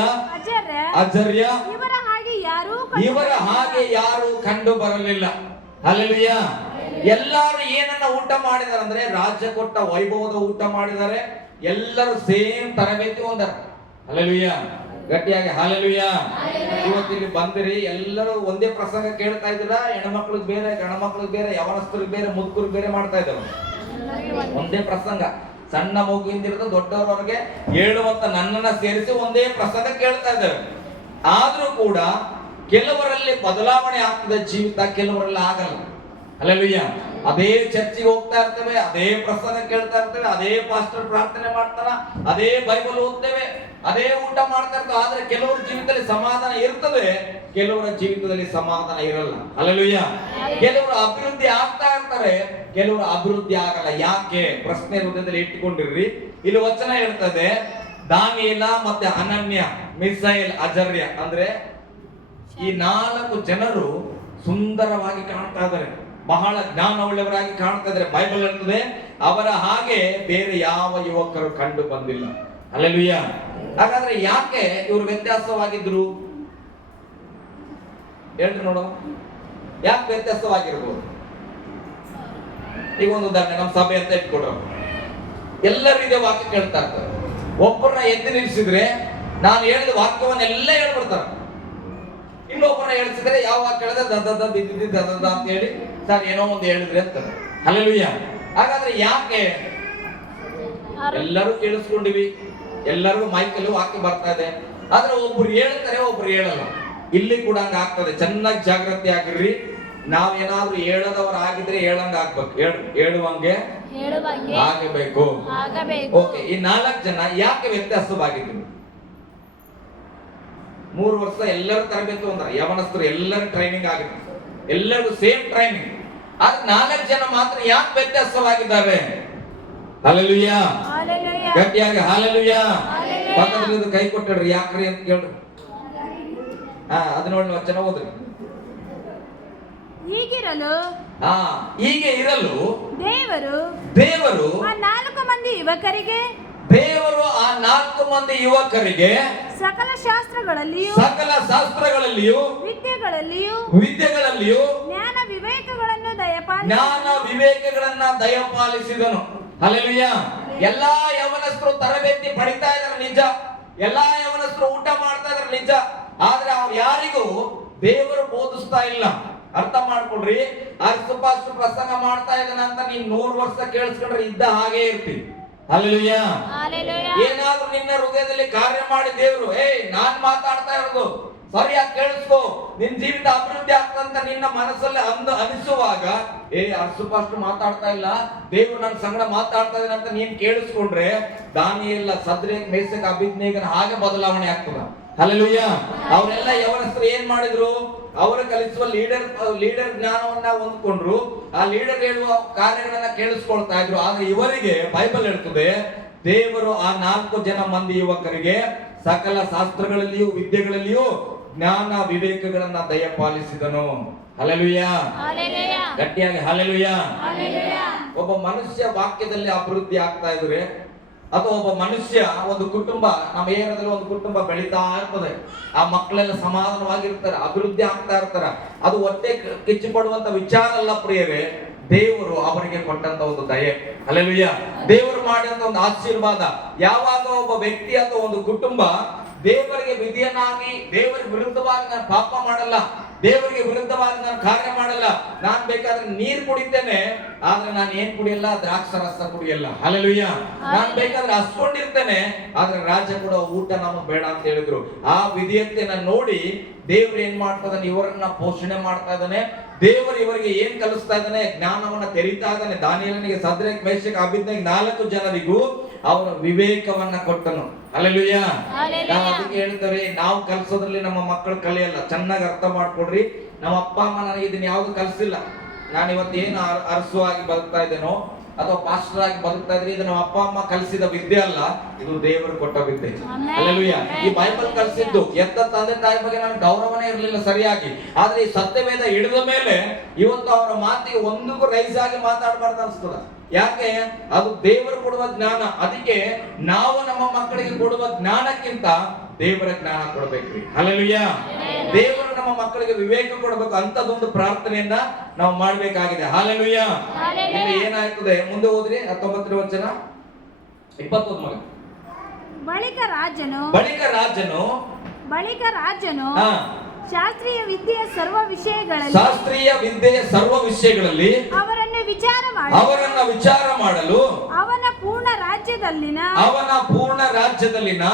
ಅಜರ್ಯ ಇವರ ಹಾಗೆ ಯಾರು ಕಂಡು ಬರಲಿಲ್ಲ. ಹಲ್ಲೆಲೂಯಾ. ಎಲ್ಲರೂ ಏನನ್ನ ಊಟ ಮಾಡಿದಾರೆ ಅಂದ್ರೆ ರಾಜ್ಯ ಕೊಟ್ಟ ವೈಭವದ ಊಟ ಮಾಡಿದ್ದಾರೆ. ಎಲ್ಲರೂ ಸೇಮ್ ತರಬೇತಿ ಹೊಂದಾರ. ಹಲ್ಲೆಲೂಯಾ, ಗಟ್ಟಿಯಾಗಿ ಹಲ್ಲೆಲೂಯಾ. ಇವತ್ತಿಲ್ಲಿ ಬಂದಿರಿ, ಎಲ್ಲರೂ ಒಂದೇ ಪ್ರಸಂಗ ಕೇಳ್ತಾ ಇದ್ದೀರಾ. ಹೆಣ್ಮಕ್ಳಿಗೆ ಬೇರೆ, ಗಂಡ ಮಕ್ಳಿಗೆ ಬೇರೆ, ಯವನಸ್ಥರಿಗೆ ಬೇರೆ, ಮುದುಕರಿಗೆ ಬೇರೆ ಮಾಡ್ತಾ ಇದ್ದಾರೆ. ಒಂದೇ ಪ್ರಸಂಗ, ಸಣ್ಣ ಮಗುವಿಂದ ಹಿಡಿದು ದೊಡ್ಡವರವರೆಗೆ ಹೇಳುವಂತ ನನ್ನನ್ನ ಸೇರಿಸಿ ಒಂದೇ ಪ್ರಸಂಗ ಕೇಳ್ತಾ ಇದ್ದೇವೆ. ಆದ್ರೂ ಕೂಡ ಕೆಲವರಲ್ಲಿ ಬದಲಾವಣೆ ಆಗ್ತದೆ ಜೀವಿತ, ಕೆಲವರಲ್ಲಿ ಆಗಲ್ಲ. ಹಲ್ಲೆಲೂಯ. ಅದೇ ಚರ್ಚಿಗೆ ಹೋಗ್ತಾ ಇರ್ತೇವೆ, ಅದೇ ಪ್ರಸಂಗ ಕೇಳ್ತಾ ಇರ್ತೇವೆ, ಅದೇ ಪಾಸ್ಟರ್ ಪ್ರಾರ್ಥನೆ ಮಾಡ್ತಾರ, ಅದೇ ಬೈಬಲ್ ಓದ್ತೇವೆ, ಅದೇ ಊಟ ಮಾಡ್ತಾ ಇರ್ತೇವೆ. ಆದ್ರೆ ಕೆಲವರ ಜೀವಿತದಲ್ಲಿ ಸಮಾಧಾನ ಇರ್ತದೆ, ಕೆಲವರ ಜೀವಿತದಲ್ಲಿ ಸಮಾಧಾನ ಇರಲ್ಲ. ಹಲ್ಲೆಲೂಯ. ಕೆಲವರು ಅಭಿವೃದ್ಧಿ ಆಗ್ತಾ ಇರ್ತಾರೆ, ಕೆಲವರು ಅಭಿವೃದ್ಧಿ ಆಗಲ್ಲ. ಯಾಕೆ? ಪ್ರಶ್ನೆ ಹೃದಯದಲ್ಲಿ ಇಟ್ಟುಕೊಂಡಿರ್ರಿ. ಇಲ್ಲಿ ವಚನ ಹೇಳ್ತದೆ, ದಾನಿಯೇಲ ಮತ್ತೆ ಅನನ್ಯ, ಮಿಸೈಲ್, ಅಜರ್ಯ ಅಂದ್ರೆ ಈ 4 ಜನರು ಸುಂದರವಾಗಿ ಕಾಣ್ತಾ ಇದ್ದಾರೆ, ಬಹಳ ಜ್ಞಾನವುಳ್ಳವರಾಗಿ ಕಾಣ್ತಾ ಇದ್ದಾರೆ. ಬೈಬಲ್ ಹೇಳ್ತದೆ, ಅವರ ಹಾಗೆ ಬೇರೆ ಯಾವ ಯುವಕರು ಕಂಡು ಬಂದಿಲ್ಲ. ಹಲ್ಲೆಲೂಯ. ಹಾಗಾದ್ರೆ ಯಾಕೆ ಇವರು ವ್ಯತ್ಯಾಸವಾಗಿದ್ರು? ಹೇಳ್ರಿ ನೋಡು, ಯಾಕೆ ವ್ಯತ್ಯಾಸವಾಗಿರ್ಬೋದು? ಈಗ ಒಂದು ಉದಾಹರಣೆ, ನಮ್ಮ ಸಭೆ ಅಂತ ಇಟ್ಕೊಡ್ರು, ಎಲ್ಲರೂ ಇದೇ ವಾಕ್ಯ ಕೇಳ್ತಾ ಇರ್ತಾರೆ. ಒಬ್ಬರನ್ನ ಎದ್ದು ನಿಲ್ಲಿಸಿದ್ರೆ ನಾನು ಹೇಳಿದ ವಾಕ್ಯವನ್ನೆಲ್ಲ ಹೇಳ್ಬಿಡ್ತಾರೆ. ಇನ್ನೊಬ್ಬರನ್ನ ಹೇಳಿಸಿದ್ರೆ ಯಾವ ವಾಕ್ಯ ಹೇಳಿದ್ರೆ ದದ ಬಿದ್ದಿದ್ದಿ ದದ ಅಂತ ಹೇಳಿ ಸರ್ ಏನೋ ಒಂದು ಹೇಳಿದ್ರೆ ಅಂತಾರೆ. ಹಲ್ಲೆಲೂಯ. ಹಾಗಾದ್ರೆ ಯಾಕೆ? ಎಲ್ಲರೂ ಕೇಳಿಸ್ಕೊಂಡಿವಿ, ಎಲ್ಲರಿಗೂ ಮೈಕಲ್ಲಿ ವಾಕ್ಯ ಬರ್ತಾ ಇದೆ, ಆದ್ರೆ ಒಬ್ರು ಹೇಳ್ತಾರೆ, ಒಬ್ರು ಹೇಳಲ್ಲ. ಇಲ್ಲಿ ಕೂಡ ಹಂಗ ಆಗ್ತದೆ. ಚೆನ್ನಾಗಿ ಜಾಗೃತಿ ಆಗಿರ್ರಿ. ನಾವೇನಾದ್ರೂ ಹೇಳದವರ ಆಗಿದ್ರೆ ಹೇಳಂಗ ಆಗ್ಬೇಕು, ಹೇಳುವಂಗೆ ಆಗಬೇಕು. ಓಕೆ, ಈ 4 ಜನ ಯಾಕೆ ವ್ಯತ್ಯಾಸವಾಗಿದ್ರು? 3 ವರ್ಷ ಎಲ್ಲರೂ ತರಬೇತಿ ಒಂದ್ರ, ಯವನಸ್ಥರು ಎಲ್ಲರೂ ಟ್ರೈನಿಂಗ್ ಆಗಿದೆ, ಎಲ್ಲರಿಗೂ ಸೇಮ್ ಟ್ರೈನಿಂಗ್. ಆದ್ರೆ 4 ಜನ ಮಾತ್ರ ಯಾಕೆ ವ್ಯತ್ಯಾಸವಾಗಿದ್ದಾರೆ? ಹಲ್ಲೆಲೂಯ. ಗಟ್ಟಿಯಾಗಿ ಹಲ್ಲೆಲೂಯ. ಪಕ್ಕದಲ್ಲಿ ಕೈ ಕೊಟ್ಟಡ್ರಿ, ಯಾಕ್ರಿ ಅಂತ ಕೇಳ್ರಿ. ಅದನ್ನ ವಚನ ಓದ್ರಿ. ಹೀಗಿರಲು ಹೀಗೆ ಇರಲು ದೇವರು ಆ 4 ಮಂದಿ ಯುವಕರಿಗೆ ಸಕಲ ಶಾಸ್ತ್ರಗಳಲ್ಲಿಯೂ ವಿದ್ಯೆಗಳಲ್ಲಿಯೂ ಜ್ಞಾನ ವಿವೇಕಗಳನ್ನ ದಯಪಾಲಿಸಿದನು. ಹಲ್ಲೆಲೂಯ. ಎಲ್ಲಾ ಯವನಸ್ಥರು ತರಬೇತಿ ಪಡಿತಾ ಇದಾರೆ ನಿಜ, ಎಲ್ಲಾ ಯವನಸ್ಥರು ಊಟ ಮಾಡ್ತಾ ಇದಾರೆ ನಿಜ, ಆದ್ರೆ ಅವ್ರು ಯಾರಿಗೂ ದೇವರು ಬೋಧಿಸ್ತಾ ಇಲ್ಲ. ಅರ್ಥ ಮಾಡ್ಕೊಡ್ರಿ. ಅರ್ಸುಪಾಸ್ತು ಪ್ರಸಂಗ ಮಾಡ್ತಾ ಇದ್ದಾನೆ ಅಂತ ನೀನ್ 100 ವರ್ಷ ಕೇಳಿಸ್ಕೊಂಡ್ರೆ ಇದ್ದ ಹಾಗೆ ಇರ್ತೀವಿ. ಹಲ್ಲೆಲೂಯ. ಏನಾದ್ರೂ ನಿನ್ನ ಹೃದಯದಲ್ಲಿ ಕಾರ್ಯ ಮಾಡಿ ದೇವರು, ನಾನ್ ಮಾತಾಡ್ತಾ ಇರೋದು ಸರಿಯಾಗಿ ಕೇಳಿಸ್ಕೋ, ನಿನ್ ಜೀವಿತ ಅಭಿವೃದ್ಧಿ ಆಗ್ತಂತ ನಿನ್ನ ಮನಸ್ಸಲ್ಲಿ ಅನಿಸುವಾಗ, ಅರ್ಸುಪಾಸ್ತು ಮಾತಾಡ್ತಾ ಇಲ್ಲ, ದೇವ್ರು ನನ್ನ ಸಂಗಡ ಮಾತಾಡ್ತಾ ಇದ್ದಾನೆ ಅಂತ ನೀನ್ ಕೇಳಿಸ್ಕೊಂಡ್ರೆ ದಾನಿಯೇಲ, ಸದ್ರೇಕ್, ಮೇಷಕ್, ಅಬೇದ್ನೆಗೋನ ಹಾಗೆ ಬದಲಾವಣೆ ಆಗ್ತದ. ಹಲ್ಲೆಲೂಯ. ಅವರೆಲ್ಲ ಯವನಸ್ಥರು ಏನ್ ಮಾಡಿದ್ರು? ಅವರು ಕಲಿಸುವ ಲೀಡರ್ ಜ್ಞಾನವನ್ನ ಹೊಂದ್ಕೊಂಡ್ರು, ಆ ಲೀಡರ್ ಹೇಳುವ ಕಾರ್ಯಗಳನ್ನ ಕೇಳಿಸ್ಕೊಳ್ತಾ ಇದ್ರು. ಆದ್ರೆ ಇವರಿಗೆ ಬೈಬಲ್ ಹೇಳ್ತದೆ, ದೇವರು ಆ 4 ಮಂದಿ ಯುವಕರಿಗೆ ಸಕಲ ಶಾಸ್ತ್ರಗಳಲ್ಲಿಯೂ ವಿದ್ಯೆಗಳಲ್ಲಿಯೂ ಜ್ಞಾನ ವಿವೇಕಗಳನ್ನ ದಯಪಾಲಿಸಿದನು. ಹಲ್ಲೆಲೂಯ. ಗಟ್ಟಿಯಾಗಿ ಹಲ್ಲೆಲೂಯ. ಒಬ್ಬ ಮನುಷ್ಯ ವಾಕ್ಯದಲ್ಲಿ ಅಭಿವೃದ್ಧಿ ಆಗ್ತಾ ಇದ್ರೆ, ಅಥವಾ ಒಬ್ಬ ಮನುಷ್ಯ, ಒಂದು ಕುಟುಂಬ, ನಮ್ಮ ಏರಿಯಾದಲ್ಲಿ ಒಂದು ಕುಟುಂಬ ಬೆಳೀತಾ ಇರ್ತದೆ, ಆ ಮಕ್ಕಳೆಲ್ಲ ಸಮಾಧಾನವಾಗಿರ್ತಾರೆ, ಅಭಿವೃದ್ಧಿ ಆಗ್ತಾ ಇರ್ತಾರೆ. ಅದು ಹೊಟ್ಟೆ ಕಿಚ್ಚು ಪಡುವಂತ ವಿಚಾರ ಅಲ್ಲ ಪ್ರಿಯರೇ, ದೇವರು ಅವರಿಗೆ ಕೊಟ್ಟಂತ ಒಂದು ದಯೆ. ಹಲ್ಲೆಲೂಯ. ದೇವರು ಮಾಡಿದಂತ ಒಂದು ಆಶೀರ್ವಾದ. ಯಾವಾಗ ಒಬ್ಬ ವ್ಯಕ್ತಿ ಅಥವಾ ಒಂದು ಕುಟುಂಬ ದೇವರಿಗೆ ವಿಧಿಯನ್ನಾಗಿ, ದೇವರಿಗೆ ವಿರುದ್ಧವಾಗಿ ನಾನು ಪಾಪ ಮಾಡಲ್ಲ, ದೇವರಿಗೆ ವಿರುದ್ಧವಾಗಿ ನಾನು ಕಾರ್ಯ ಮಾಡಲ್ಲ, ನಾನ್ ಬೇಕಾದ್ರೆ ನೀರ್ ಕುಡಿತೇನೆ, ಆದ್ರೆ ನಾನು ಏನ್ ಕುಡಿಯಲ್ಲ? ದ್ರಾಕ್ಷಾರಸ ಕುಡಿಯಲ್ಲ. ಹಲ್ಲೆಲೂಯ. ನಾನ್ ಬೇಕಾದ್ರೆ ಹಸ್ಕೊಂಡಿರ್ತೇನೆ, ಆದ್ರೆ ರಾಜ ಕೂಡ ಊಟ ನಮಗ್ ಬೇಡ ಅಂತ ಹೇಳಿದ್ರು. ಆ ವಿಧಿಯತೆನ ನೋಡಿ ದೇವ್ರು ಏನ್ ಮಾಡ್ತಾ ಇದ್ದಾನೆ? ಇವರನ್ನ ಪೋಷಣೆ ಮಾಡ್ತಾ ಇದ್ದಾನೆ. ದೇವರು ಇವರಿಗೆ ಏನ್ ಕಲಿಸ್ತಾ ಇದ್ದಾನೆ? ಜ್ಞಾನವನ್ನ ತೆರೀತಾ ಇದ್ದಾನೆ. ದಾನಿಯೇಲನಿಗೆ, ಸದ್ರೇಕ್, ಮೇಷಕ್, ಅಬೇದ್ನೆಗೋ 4 ಜನರಿಗೂ ಅವರ ವಿವೇಕವನ್ನ ಕೊಟ್ಟನು. ಹಲ್ಲೆಲೂಯ. ನಾವು ಅದಕ್ಕೆ ಹೇಳ್ತಾರೆ, ನಾವು ಕಲಿಸೋದ್ರಲ್ಲಿ ನಮ್ಮ ಮಕ್ಕಳು ಕಲಿಯಲ್ಲ. ಚೆನ್ನಾಗಿ ಅರ್ಥ ಮಾಡ್ಕೊಡ್ರಿ. ನಮ್ಮ ಅಪ್ಪ ಅಮ್ಮ ನನಗೆ ಇದನ್ನ ಯಾವ್ದು ಕಲಿಸಿಲ್ಲ. ನಾನು ಇವತ್ತು ಏನು ಅರಸುವಾಗಿ ಬದುಕ್ತಾ ಇದ್ದೇನೋ ಅಥವಾ ಪಾಸ್ಟರ್ ಆಗಿ ಬದುಕ್ತಾ ಇದ್ರೆ, ಇದು ನಮ್ಮ ಅಪ್ಪ ಅಮ್ಮ ಕಲಿಸಿದ ವಿದ್ಯೆ ಅಲ್ಲ, ಇದು ದೇವರು ಕೊಟ್ಟ ವಿದ್ಯೆ. ಹಲ್ಲೆಲೂಯ. ಈ ಬೈಬಲ್ ಕಲಿಸಿದ್ದು ಎತ್ತ ತಂದೆ ತಾಯಿ ಬಗ್ಗೆ ನನಗೆ ಗೌರವನೇ ಇರಲಿಲ್ಲ ಸರಿಯಾಗಿ, ಆದ್ರೆ ಈ ಸತ್ಯವೇದ ಹಿಡಿದ ಮೇಲೆ ಇವತ್ತು ಅವರ ಮಾತಿಗೆ ಒಂದಕ್ಕೂ ರೈಸ್ ಆಗಿ ಮಾತಾಡಬಾರ್ದು ಅನಿಸ್ತದ. ಯಾಕೆ? ಅದು ದೇವರು ಕೊಡುವ ಜ್ಞಾನ. ಅದಕ್ಕೆ ನಾವು ನಮ್ಮ ಮಕ್ಕಳಿಗೆ ಕೊಡುವ ಜ್ಞಾನಕ್ಕಿಂತ ದೇವರ ಜ್ಞಾನ ಕೊಡ್ಬೇಕ್ರಿ. ಹಲ್ಲೆಲೂಯ. ದೇವರು ನಮ್ಮ ಮಕ್ಕಳಿಗೆ ವಿವೇಕ ಕೊಡಬೇಕು, ಅಂತದೊಂದು ಪ್ರಾರ್ಥನೆಯನ್ನ ನಾವು ಮಾಡ್ಬೇಕಾಗಿದೆ. ಹಲ್ಲೆಲೂಯ. ಇಲ್ಲಿ ಏನಾಗ್ತದೆ? ಮುಂದೆ ಹೋದ್ರಿ 19ನೇ ವಚನ 21. ಬಳಿಕ ರಾಜನು ಶಾಸ್ತ್ರೀಯ ವಿದ್ಯೆಯ ಸರ್ವ ವಿಷಯಗಳಲ್ಲಿ ಅವರನ್ನು ಅವರನ್ನ ವಿಚಾರ ಮಾಡಲು ಅವನ ಪೂರ್ಣ ರಾಜ್ಯದಲ್ಲಿನ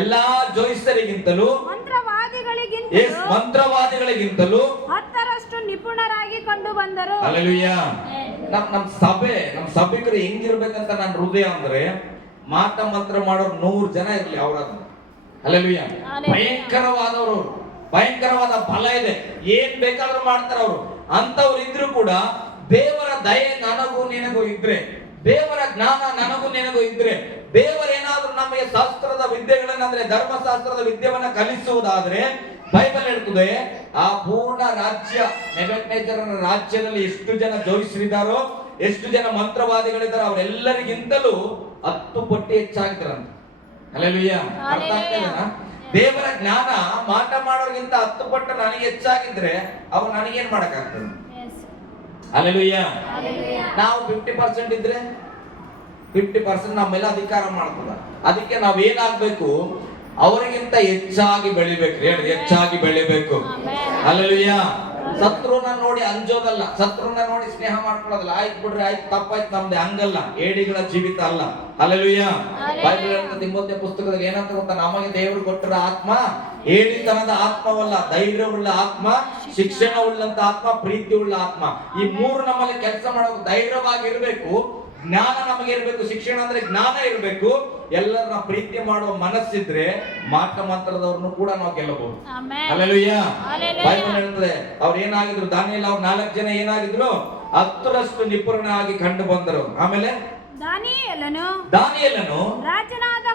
ಎಲ್ಲಾ ಜೋಯಿಸರಿಗಿಂತಲೂ ಮಂತ್ರವಾದಿಗಳಿಗಿಂತಲೂ 10ರಷ್ಟು ನಿಪುಣರಾಗಿ ಕಂಡು ಬಂದರು. ಹಲ್ಲೆಲೂಯಾ. ನಮ್ ಸಭಿಕರು ಹೆಂಗಿರ್ಬೇಕಂತ ನನ್ನ ಹೃದಯ ಅಂದ್ರೆ, ಮಾಟ ಮಂತ್ರ ಮಾಡೋರು 100 ಜನ ಇರ್ಲಿ ಅವ್ರದ್ದು. ಹಲ್ಲೆಲೂಯಾ. ಭಯಂಕರವಾದವರು, ಭಯಂಕರವಾದ ಬಲ ಇದೆ, ಏನ್ ಬೇಕಾದ್ರೂ ಮಾಡ್ತಾರ ಅವರು. ಅಂತವ್ರು ಇದ್ರು ಕೂಡ ದೇವರ ದಯೆ ನನಗೂ ನಿನಗೂ ಇದ್ರೆ, ದೇವರ ಜ್ಞಾನ ನನಗೂ ನಿನಗೂ ಇದ್ರೆ, ದೇವರೇನಾದ್ರೂ ನಮಗೆ ಶಾಸ್ತ್ರದ ವಿದ್ಯೆಗಳನ್ನಂದ್ರೆ ಧರ್ಮಶಾಸ್ತ್ರದ ವಿದ್ಯೆಯನ್ನ ಕಲಿಸುವುದಾದ್ರೆ, ಬೈಬಲ್ ಹೇಳ್ತದೆ ಆ ಪೂರ್ಣ ರಾಜ್ಯ ನೆಬೂಕದ್ನೆಚ್ಚರನ ರಾಜ್ಯದಲ್ಲಿ ಎಷ್ಟು ಜನ ಜೋಯಿಸರಿದ್ದಾರೋ, ಎಷ್ಟು ಜನ ಮಂತ್ರವಾದಿಗಳಿದ್ದಾರೋ ಅವರೆಲ್ಲರಿಗಿಂತಲೂ 10 ಪಟ್ಟು ಹೆಚ್ಚಾಗಿದ್ದಾರಂತ. ಹಲ್ಲೆಲೂಯಾ. ಅರ್ಥ ಆಗ್ತದಾ? ದೇವರ ಜ್ಞಾನ ಮಾಟ ಮಾಡೋರ್ಗಿಂತ 10 ಪಟ್ಟು ನನಗೆ ಹೆಚ್ಚಾಗಿದ್ರೆ ಅವು ನನಗೇನ್ ಮಾಡಕ್ಕಾಗ್ತದೆ? ಹಲ್ಲೆಲೂಯಾ. ನಾವು 50% ಇದ್ರೆ 50% ನಮ್ಮ ಮೇಲೆ ಅಧಿಕಾರ ಮಾಡ್ತದ. ಅದಕ್ಕೆ ನಾವೇನಾಗ್ಬೇಕು? ಅವರಿಗಿಂತ ಹೆಚ್ಚಾಗಿ ಬೆಳಿಬೇಕು. ಹೇಳಿ, ಹೆಚ್ಚಾಗಿ ಬೆಳಿಬೇಕು. ಹಲ್ಲೆಲೂಯಾ. ಶತ್ರುನ ನೋಡಿ ಅಂಜೋದಲ್ಲ, ಶತ್ರುನ ನೋಡಿ ಸ್ನೇಹ ಮಾಡ್ಕೊಳ್ಳೋದಲ್ಲ. ಆಯ್ತು ಬಿಡ್ರಿ, ಆಯ್ತು ತಪ್ಪಾಯ್ತು ನಮ್ದೆ, ಹಂಗಲ್ಲ. ಏಡಿಗಳ ಜೀವಿತ ಅಲ್ಲ. ಹಲ್ಲೆಲೂಯಾ. ಬೈಬಲ್ ಹೇಳ್ತದೆ ತಿಮೋಥೆಯ ಪುಸ್ತಕದಲ್ಲಿ ಏನಂತ ಗೊತ್ತಾ? ನಮಗೆ ದೇವರು ಕೊಟ್ಟಿರೋ ಆತ್ಮ ಏಡಿತನದ ಆತ್ಮವಲ್ಲ, ಧೈರ್ಯವುಳ್ಳ ಆತ್ಮ, ಶಿಕ್ಷಣ ಉಳ್ಳಂತ ಆತ್ಮ, ಪ್ರೀತಿ ಉಳ್ಳ ಆತ್ಮ. ಈ 3 ನಮ್ಮಲ್ಲಿ ಕೆಲಸ ಮಾಡೋ. ಧೈರ್ಯವಾಗಿ ಇರ್ಬೇಕು, ಜ್ಞಾನ ನಮಗೆ ಇರ್ಬೇಕು. ಶಿಕ್ಷಣ ಅಂದ್ರೆ ಜ್ಞಾನ ಇರ್ಬೇಕು. ಎಲ್ಲರನ್ನ ಪ್ರೀತಿ ಮಾಡುವ ಮನಸ್ಸಿದ್ರೆ ಮಾಟ ಮಂತ್ರದವ್ರನ್ನು ಕೂಡ ನಾವು ಗೆಲ್ಲಬಹುದು. ಹಲ್ಲೆಲೂಯಾ. ಬೈಬಲ್ ಹೇಳ್ತದೆ ಅವ್ರು ಏನಾಗಿದ್ರು, ದಾನಿಯೇಲ ಅವ್ರು 4 ಜನ ಏನಾಗಿದ್ರು? 10ರಷ್ಟು ನಿಪುಣರಾಗಿ ಕಂಡು ಬಂದರು. ಆಮೇಲೆ ದಾನಿಯೇಲನು ರಾಜನಾದ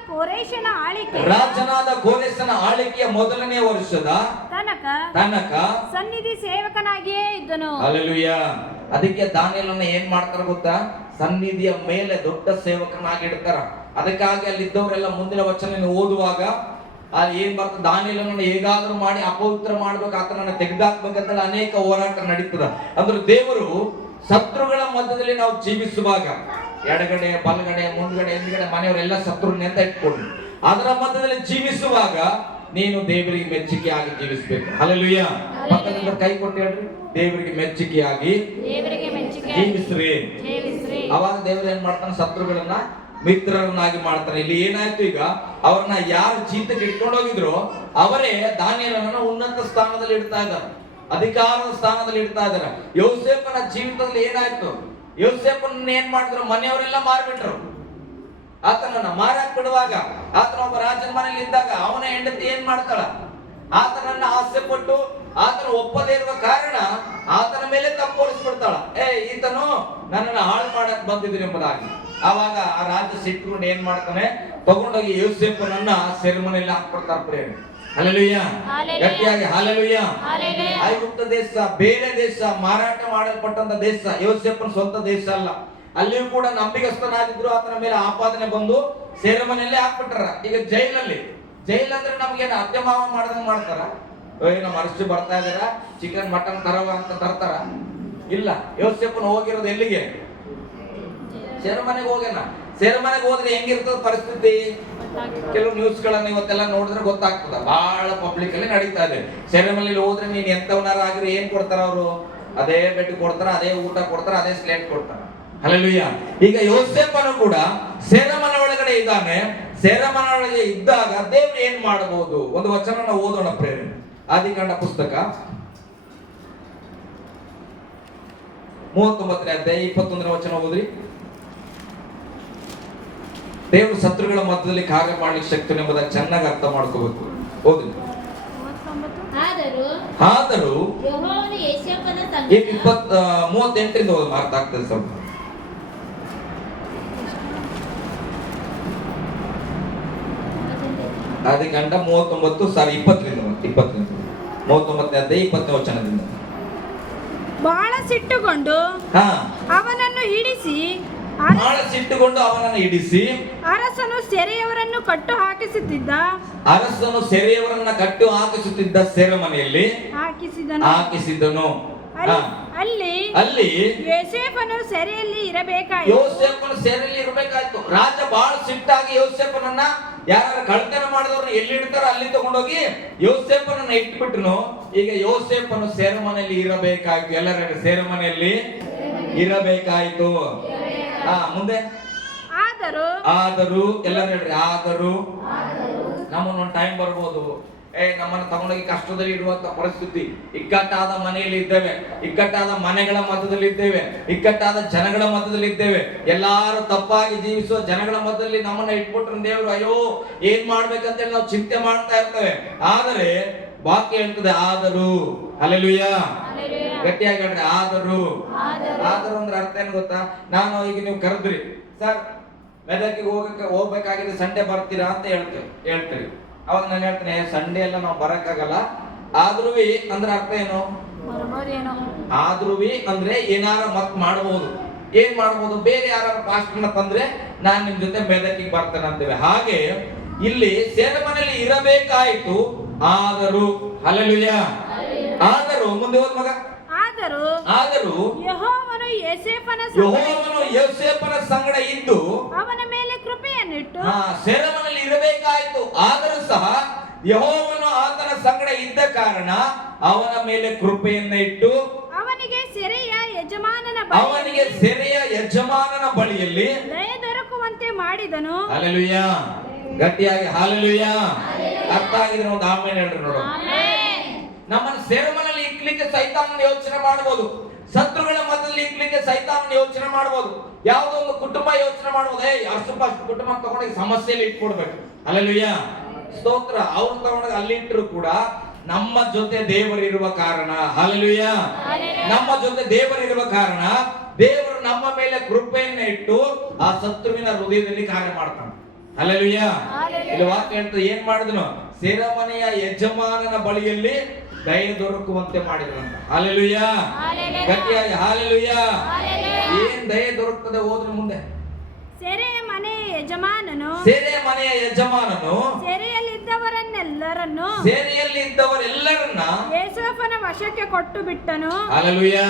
ಕೋರೆಷನ ಆಳ್ವಿಕೆಯ ಮೊದಲನೇ ವರ್ಷದ ತನಕ ಸನ್ನಿಧಿ ಸೇವಕನಾಗಿಯೇ ಇದ್ದನು. ಹಲ್ಲೆಲೂಯಾ. ಅದಕ್ಕೆ ದಾನಿಯೇಲನ ಏನ್ ಮಾಡ್ತಾರ ಗೊತ್ತಾ? ಸನ್ನಿಧಿಯ ಮೇಲೆ ದೊಡ್ಡ ಸೇವಕನಾಗಿ ಇಡ್ತಾರ. ಅದಕ್ಕಾಗಿ ಅಲ್ಲಿದ್ದವರೆಲ್ಲ ಮುಂದಿನ ವಚನ ಓದುವಾಗ ಅಲ್ಲಿ ಏನ್ ಬರ್ತದೆ? ದಾನಿಯೇಲನನ್ನು ಹೇಗಾದ್ರೂ ಮಾಡಿ ಅಪವಿತ್ರ ಮಾಡ್ಬೇಕು, ಆತನನ್ನ ತೆಗೆದಾಕ್ಬೇಕಂತ ಅನೇಕ ಹೋರಾಟ ನಡೀತದ. ಅಂದ್ರೆ ದೇವರು ಶತ್ರುಗಳ ಮಧ್ಯದಲ್ಲಿ ನಾವು ಜೀವಿಸುವಾಗ, ಎಡಗಡೆ ಬಲಗಡೆ ಮುಂದ್ಗಡೆ ಹಿಂದ್ಗಡೆ ಮನೆಯವರೆಲ್ಲ ಶತ್ರುನೆಂತ ಇಟ್ಕೊಂಡು ಅದರ ಮಧ್ಯದಲ್ಲಿ ಜೀವಿಸುವಾಗ ನೀನು ದೇವರಿಗೆ ಮೆಚ್ಚುಗೆಯಾಗಿ ಜೀವಿಸಬೇಕು. ಹಲ್ಲೆಲೂಯಾ. ಪಕ್ಕದಿಂದ ಕೈ ಕೊಟ್ಟು ಹೇಳ್ರಿ, ದೇವರಿಗೆ ಮೆಚ್ಚುಗೆಯಾಗಿ ಜೀವಿಸ್ರಿ. ಅವಾಗ ದೇವರು ಏನ್ ಮಾಡ್ತಾನೆ? ಶತ್ರುಗಳನ್ನ ಮಿತ್ರರನ್ನಾಗಿ ಮಾಡ್ತಾನೆ. ಇಲ್ಲಿ ಏನಾಯ್ತು? ಈಗ ಅವ್ರನ್ನ ಯಾರು ಜೀತಕ್ಕೆ ಇಟ್ಕೊಂಡು ಹೋಗಿದ್ರು ಅವರೇ ದಾನಿಯೇಲನನ್ನ ಉನ್ನತ ಸ್ಥಾನದಲ್ಲಿ ಇಡ್ತಾ ಇದ್ದಾರೆ, ಅಧಿಕಾರದ ಸ್ಥಾನದಲ್ಲಿ ಇಡ್ತಾ ಇದ್ದಾರೆ. ಯೋಸೇಫನ ಜೀವಿತದಲ್ಲಿ ಏನಾಯ್ತು? ಯೋಸೇಫನ್ನ ಏನ್ ಮಾಡಿದ್ರು? ಮನೆಯವರೆಲ್ಲ ಮಾರ್ಬಿಟ್ರು. ಆತನನ್ನ ಮಾರಾಕ್ ಬಿಡುವಾಗ, ಆತನ ಒಬ್ಬ ರಾಜನ ಮನೆಯಲ್ಲಿ ಇದ್ದಾಗ ಅವನ ಹೆಂಡತಿ ಏನ್ ಮಾಡ್ತಾಳ? ಆತನನ್ನ ಆಸೆ ಪಟ್ಟು ಆತನ ಒಪ್ಪದೇ ಇರುವ ಕಾರಣ ಆತನ ಮೇಲೆ ತಪ್ಪೋರಿಸ್ಬಿಡ್ತಾಳ. ಈತನು ನನ್ನನ್ನು ಹಾಳು ಮಾಡಕ್ ಬಂದಿದ್ರು ಎಂಬುದಾಗಿ. ಆವಾಗ ಆ ರಾಜ ಸಿಟ್ಕೊಂಡು ಏನ್ ಮಾಡ್ತಾನೆ? ತಗೊಂಡೋಗಿ ಯೋಸೇಫನನ್ನ ಸೆರೆಮನೆಯಲ್ಲಿ ಹಾಕ್ಬಿಡ್ತಾರೆ. ಪ್ರೇಮ. ಹಲ್ಲೆಲೂಯಾ. ಗಟ್ಟಿಯಾಗಿ ಹಲ್ಲೆಲೂಯಾ. ಐಗುಪ್ತ ದೇಶ ಬೇರೆ ದೇಶ, ಮಾರಾಟ ಮಾಡಲ್ಪಟ್ಟಂತ ದೇಶ, ಯೋಸೇಫನ ಸ್ವಂತ ದೇಶ ಅಲ್ಲ. ಅಲ್ಲಿಯೂ ಕೂಡ ನಂಬಿಗಸ್ತನಾಗಿದ್ರು. ಆತನ ಮೇಲೆ ಆಪಾದನೆ ಬಂದು ಸೆರೆಮನೆಯಲ್ಲೇ ಹಾಕ್ಬಿಟ್ಟಾರ. ಈಗ ಜೈಲಲ್ಲಿ, ಜೈಲ್ ಅಂದ್ರೆ ನಮ್ಗೇನು ಅತ್ಯಮಾವ ಮಾಡ್ದಂಗ ಮಾಡ್ತಾರ? ನಮ್ಮ ಅರಸು ಬರ್ತಾ ಇದಾರ, ಚಿಕನ್ ಮಟನ್ ತರವ ಅಂತ ತರ್ತಾರ? ಇಲ್ಲ. ಯೋಸೇಫನ್ ಹೋಗಿರೋದು ಎಲ್ಲಿಗೆ? ಸೆರೆಮನೆಗೆ ಹೋಗ್ಯಾನ. ಸೆರೆಮನೆಗೆ ಹೋದ್ರೆ ಹೆಂಗಿರ್ತದ ಪರಿಸ್ಥಿತಿ? ಕೆಲವು ನ್ಯೂಸ್ ಗಳನ್ನ ಇವತ್ತೆಲ್ಲ ನೋಡಿದ್ರೆ ಗೊತ್ತಾಗ್ತದ. ಬಹಳ ಪಬ್ಲಿಕ್ ಅಲ್ಲಿ ನಡೀತಾ ಇದೆ. ಸೆರೆಮನೆಯಲ್ಲಿ ಹೋದ್ರೆ ನೀನ್ ಎಂತವನಾರ ಆಗಿದ್ರೆ ಏನ್ ಕೊಡ್ತಾರ ಅವರು? ಅದೇ ಬೆಡ್ ಕೊಡ್ತಾರ, ಅದೇ ಊಟ ಕೊಡ್ತಾರ, ಅದೇ ಸ್ಲೇಟ್ ಕೊಡ್ತಾರ. ಹಲ್ಲೆಲೂಯಾ. ಈಗ ಯೋಸೇಫನು ಕೂಡ ಸೆರೆಮನೆ ಒಳಗಡೆ ಇದ್ದಾನೆ. ಸೆರೆಮನೆ ಒಳಗೆ ಇದ್ದಾಗ ದೇವ್ರು ಏನ್ ಮಾಡಬಹುದು? ಒಂದು ವಚನ ಓದೋಣ ಪ್ರೇರಣೆ. ಆದಿಕಾಂಡ ಪುಸ್ತಕ 39ನೇ ಅಧ್ಯಾಯ 21ನೇ ವಚನ ಓದ್ರಿ. ದೇವರು ಶತ್ರುಗಳ ಮಧ್ಯದಲ್ಲಿ ಕಾರ್ಯ ಮಾಡ್ಲಿಕ್ಕೆ ಶಕ್ತಿ ಎಂಬುದಾಗಿ ಚೆನ್ನಾಗಿ ಅರ್ಥ ಮಾಡ್ಕೋಬೇಕು. ಓದ್ರಿ. ಆದರೂ 38ರಿಂದ ಅರ್ಥ ಆಗ್ತದೆ ಸ್ವಲ್ಪ. ಆದಿಕಾಂಡ 20ನೇ ಅಧ್ಯಾಯ 20ನೇ ವಚನದಿಂದ. ಬಹಳ ಸಿಟ್ಟುಗೊಂಡು ಅವನನ್ನು ಹಿಡಿಸಿ ಅರಸನು ಸೆರೆಯವರನ್ನು ಕಟ್ಟು ಹಾಕಿಸುತ್ತಿದ್ದ ಸೆರೆಮನೆಯಲ್ಲಿ ಹಾಕಿಸಿದನು. ಅಲ್ಲಿ ಯೋಸೇಫನು ಸೆರೆಯಲ್ಲಿ ಇರಬೇಕಾಯಿತು. ಯೋಸೇಫನು ಸೆರೆಯಲ್ಲಿ ಇರಬೇಕಾಯ್ತು. ರಾಜ ಬಹಳ ಸಿಟ್ಟಾಗಿ ಯೋಸೇಫನನ್ನ ಯಾರು ಕಳ್ತನ ಮಾಡಿದವ್ರನ್ನ ಎಲ್ಲಿ ಇಡ್ತಾರೋ ಅಲ್ಲಿ ತಗೊಂಡೋಗಿ ಯೋಸೇಫನನ್ನ ಇಟ್ಬಿಟ್ನು. ಈಗ ಯೋಸೇಫನು ಸೆರೆಮನೆಯಲ್ಲಿ ಇರಬೇಕಾಯ್ತು. ಎಲ್ಲರ ಸೆರೆಮನೆಯಲ್ಲಿ ಇರಬೇಕಾಯ್ತು. ಮುಂದೆ ಆದರೂ ಎಲ್ಲರೂ ಹೇಳ್ರಿ, ಆದರೂ ನಮ್ಮನ್ನೊಂದು ಟೈಮ್ ಬರ್ಬೋದು, ನಮ್ಮನ್ನು ತಗೊಂಡೋಗಿ ಕಷ್ಟದಲ್ಲಿ ಇರುವಂತ ಪರಿಸ್ಥಿತಿ, ಇಕ್ಕಟ್ಟಾದ ಮನೆಯಲ್ಲಿ ಇದ್ದೇವೆ, ಇಕ್ಕಟ್ಟಾದ ಮನೆಗಳ ಮಧ್ಯದಲ್ಲಿ ಇದ್ದೇವೆ, ಇಕ್ಕಟ್ಟಾದ ಜನಗಳ ಮಧ್ಯದಲ್ಲಿ ಇದ್ದೇವೆ, ಎಲ್ಲಾರು ತಪ್ಪಾಗಿ ಜೀವಿಸುವ ಜನಗಳ ಮಧ್ಯದಲ್ಲಿ ನಮ್ಮನ್ನ ಇಟ್ಬಿಟ್ರು ದೇವರು. ಅಯ್ಯೋ ಏನ್ ಮಾಡ್ಬೇಕಂತೇಳಿ ನಾವು ಚಿಂತೆ ಮಾಡ್ತಾ ಇರ್ತೇವೆ. ಆದರೆ ವಾಕ್ಯ ಹೇಳ್ತದೆ ಆದರೂ. ಹಲ್ಲೆಲೂಯಾ, ಗಟ್ಟಿಯಾಗಿ ಹೇಳ್ರಿ, ಆದರೂ. ಆದರೂ ಅಂದ್ರೆ ಅರ್ಥ ಏನ್ ಗೊತ್ತಾ? ನಾನು ಈಗ ನೀವು ಕರೆದ್ರಿ, ಸರ್ ಮೆದಕಿಗೆ ಹೋಗ್ಬೇಕಾಗಿದೆ, ಸಂಡೇ ಬರ್ತೀರಾ ಅಂತ ಹೇಳ್ತೀರಿ. ಅವಾಗ ನಾನು ಹೇಳ್ತೇನೆ, ಸಂಡೇ ಎಲ್ಲ ನಾವು ಬರಕ್ಕಾಗಲ್ಲ. ಆದ್ರೂ ಅಂದ್ರೆ ಅರ್ಥ ಏನು? ಆದ್ರೂ ಅಂದ್ರೆ ಏನಾರ ಮತ್ ಮಾಡಬಹುದು. ಏನ್ ಮಾಡಬಹುದು? ಬೇರೆ ಯಾರು ಪಾಸ್ಟರ್ನ ತಂದ್ರೆ ನಾನ್ ನಿಮ್ ಜೊತೆ ಮೆದಕಿಗೆ ಬರ್ತೇನೆ ಅಂತೇವೆ. ಹಾಗೆ ಇಲ್ಲಿ ಸೆರೆಮನೆಯಲ್ಲಿ ಇರಬೇಕಾಯ್ತು. ಆದರೂ. ಹಲ್ಲೆಲೂಯಾ. ಆದರೂ ಮುಂದೆ ಹೋದ್ ಮಗ. ಆದರೂ ಯೆಹೋವನು ಯೋಸೇಫನ ಸಂಗಡ ಇದ್ದು ಅವನ ಮೇಲೆ ಕೃಪೆಯನ್ನಿಟ್ಟು. ಸೆರೆಮನೆಯಲ್ಲಿ ಇರಬೇಕಾಯ್ತು. ಆದರೂ ಸಹ ಯೆಹೋವನು ಆತನ ಸಂಗಡ ಇದ್ದ ಕಾರಣ ಅವನ ಮೇಲೆ ಕೃಪೆಯನ್ನ ಇಟ್ಟು ಅವನಿಗೆ ಸೆರೆಯ ಯಜಮಾನನ ಬಳಿಯಲ್ಲಿ ದಯೆ ದೊರಕುವಂತೆ ಮಾಡಿದನು. ಹಲ್ಲೆಲೂಯಾ. ಗಟ್ಟಿಯಾಗಿ ಹಲ್ಲೆಲೂಯಾ. ಅರ್ಥ ಆಗಿದ್ರೆ ಒಂದು ಆಮೇಲೆ ಹೇಳ್ರಿ ನೋಡು. ನಮ್ಮನ್ನು ಸೆರೆಮನೆಯಲ್ಲಿ ಇಕ್ಲಿಕ್ಕೆ ಸೈತಾನನ ಯೋಚನೆ ಮಾಡಬಹುದು. ಶತ್ರುಗಳ ಮಧ್ಯದಲ್ಲಿ ಇಕ್ಲಿಕ್ಕೆ ಸೈತಾನನ ಯೋಚನೆ ಮಾಡಬಹುದು. ಯಾವುದೋ ಒಂದು ಕುಟುಂಬ ಯೋಚನೆ ಮಾಡಬಹುದು, ಅಷ್ಟು ಕುಟುಂಬ ತಗೊಂಡೋಗಿ ಸಮಸ್ಯೆಯಲ್ಲಿ ಇಟ್ಕೊಡ್ಬೇಕು. ಹಲ್ಲೆಲೂಯಾ, ಸ್ತೋತ್ರ. ಅವ್ರು ತಗೊಂಡೋಗಿ ಅಲ್ಲಿ ಇಟ್ಟರು ಕೂಡ ನಮ್ಮ ಜೊತೆ ದೇವರಿರುವ ಕಾರಣ, ಹಲ್ಲೆಲೂಯಾ, ನಮ್ಮ ಜೊತೆ ದೇವರಿರುವ ಕಾರಣ ದೇವರು ನಮ್ಮ ಮೇಲೆ ಕೃಪೆಯನ್ನ ಇಟ್ಟು ಆ ಶತ್ರುವಿನ ಹೃದಯದಲ್ಲಿ ಕಾರ್ಯ ಮಾಡ್ತಾನೆ. ಹಲ್ಲೆಲೂಯಾ. ಇಲ್ಲಿ ವಾಕ್ಯ ಹೇಳ್ತದೆ, ಏನ್ ಮಾಡಿದನು? ಸೆರೆಮನೆಯ ಯಜಮಾನನ ಬಳಿಯಲ್ಲಿ ದಯೆ ದೊರಕುವಂತೆ ಮಾಡಿದ್ರಂತ. ಹಲ್ಲೆಲೂಯಾ. ಗಟ್ಟಿಯಾಗಿ ಹಲ್ಲೆಲೂಯಾ. ಏನ್ ದಯೆ ದೊರಕುತ್ತದೆ? ಹೋದ್ರೆ ಮುಂದೆ. ಸೆರೆಯ ಮನೆಯ ಯಜಮಾನನು ಸೆರೆಯಲ್ಲಿದ್ದವರೆಲ್ಲರನ್ನ ಯೋಸೇಫನ ವಶಕ್ಕೆ ಕೊಟ್ಟು ಬಿಟ್ಟನು. ಹಲ್ಲೆಲೂಯಾ.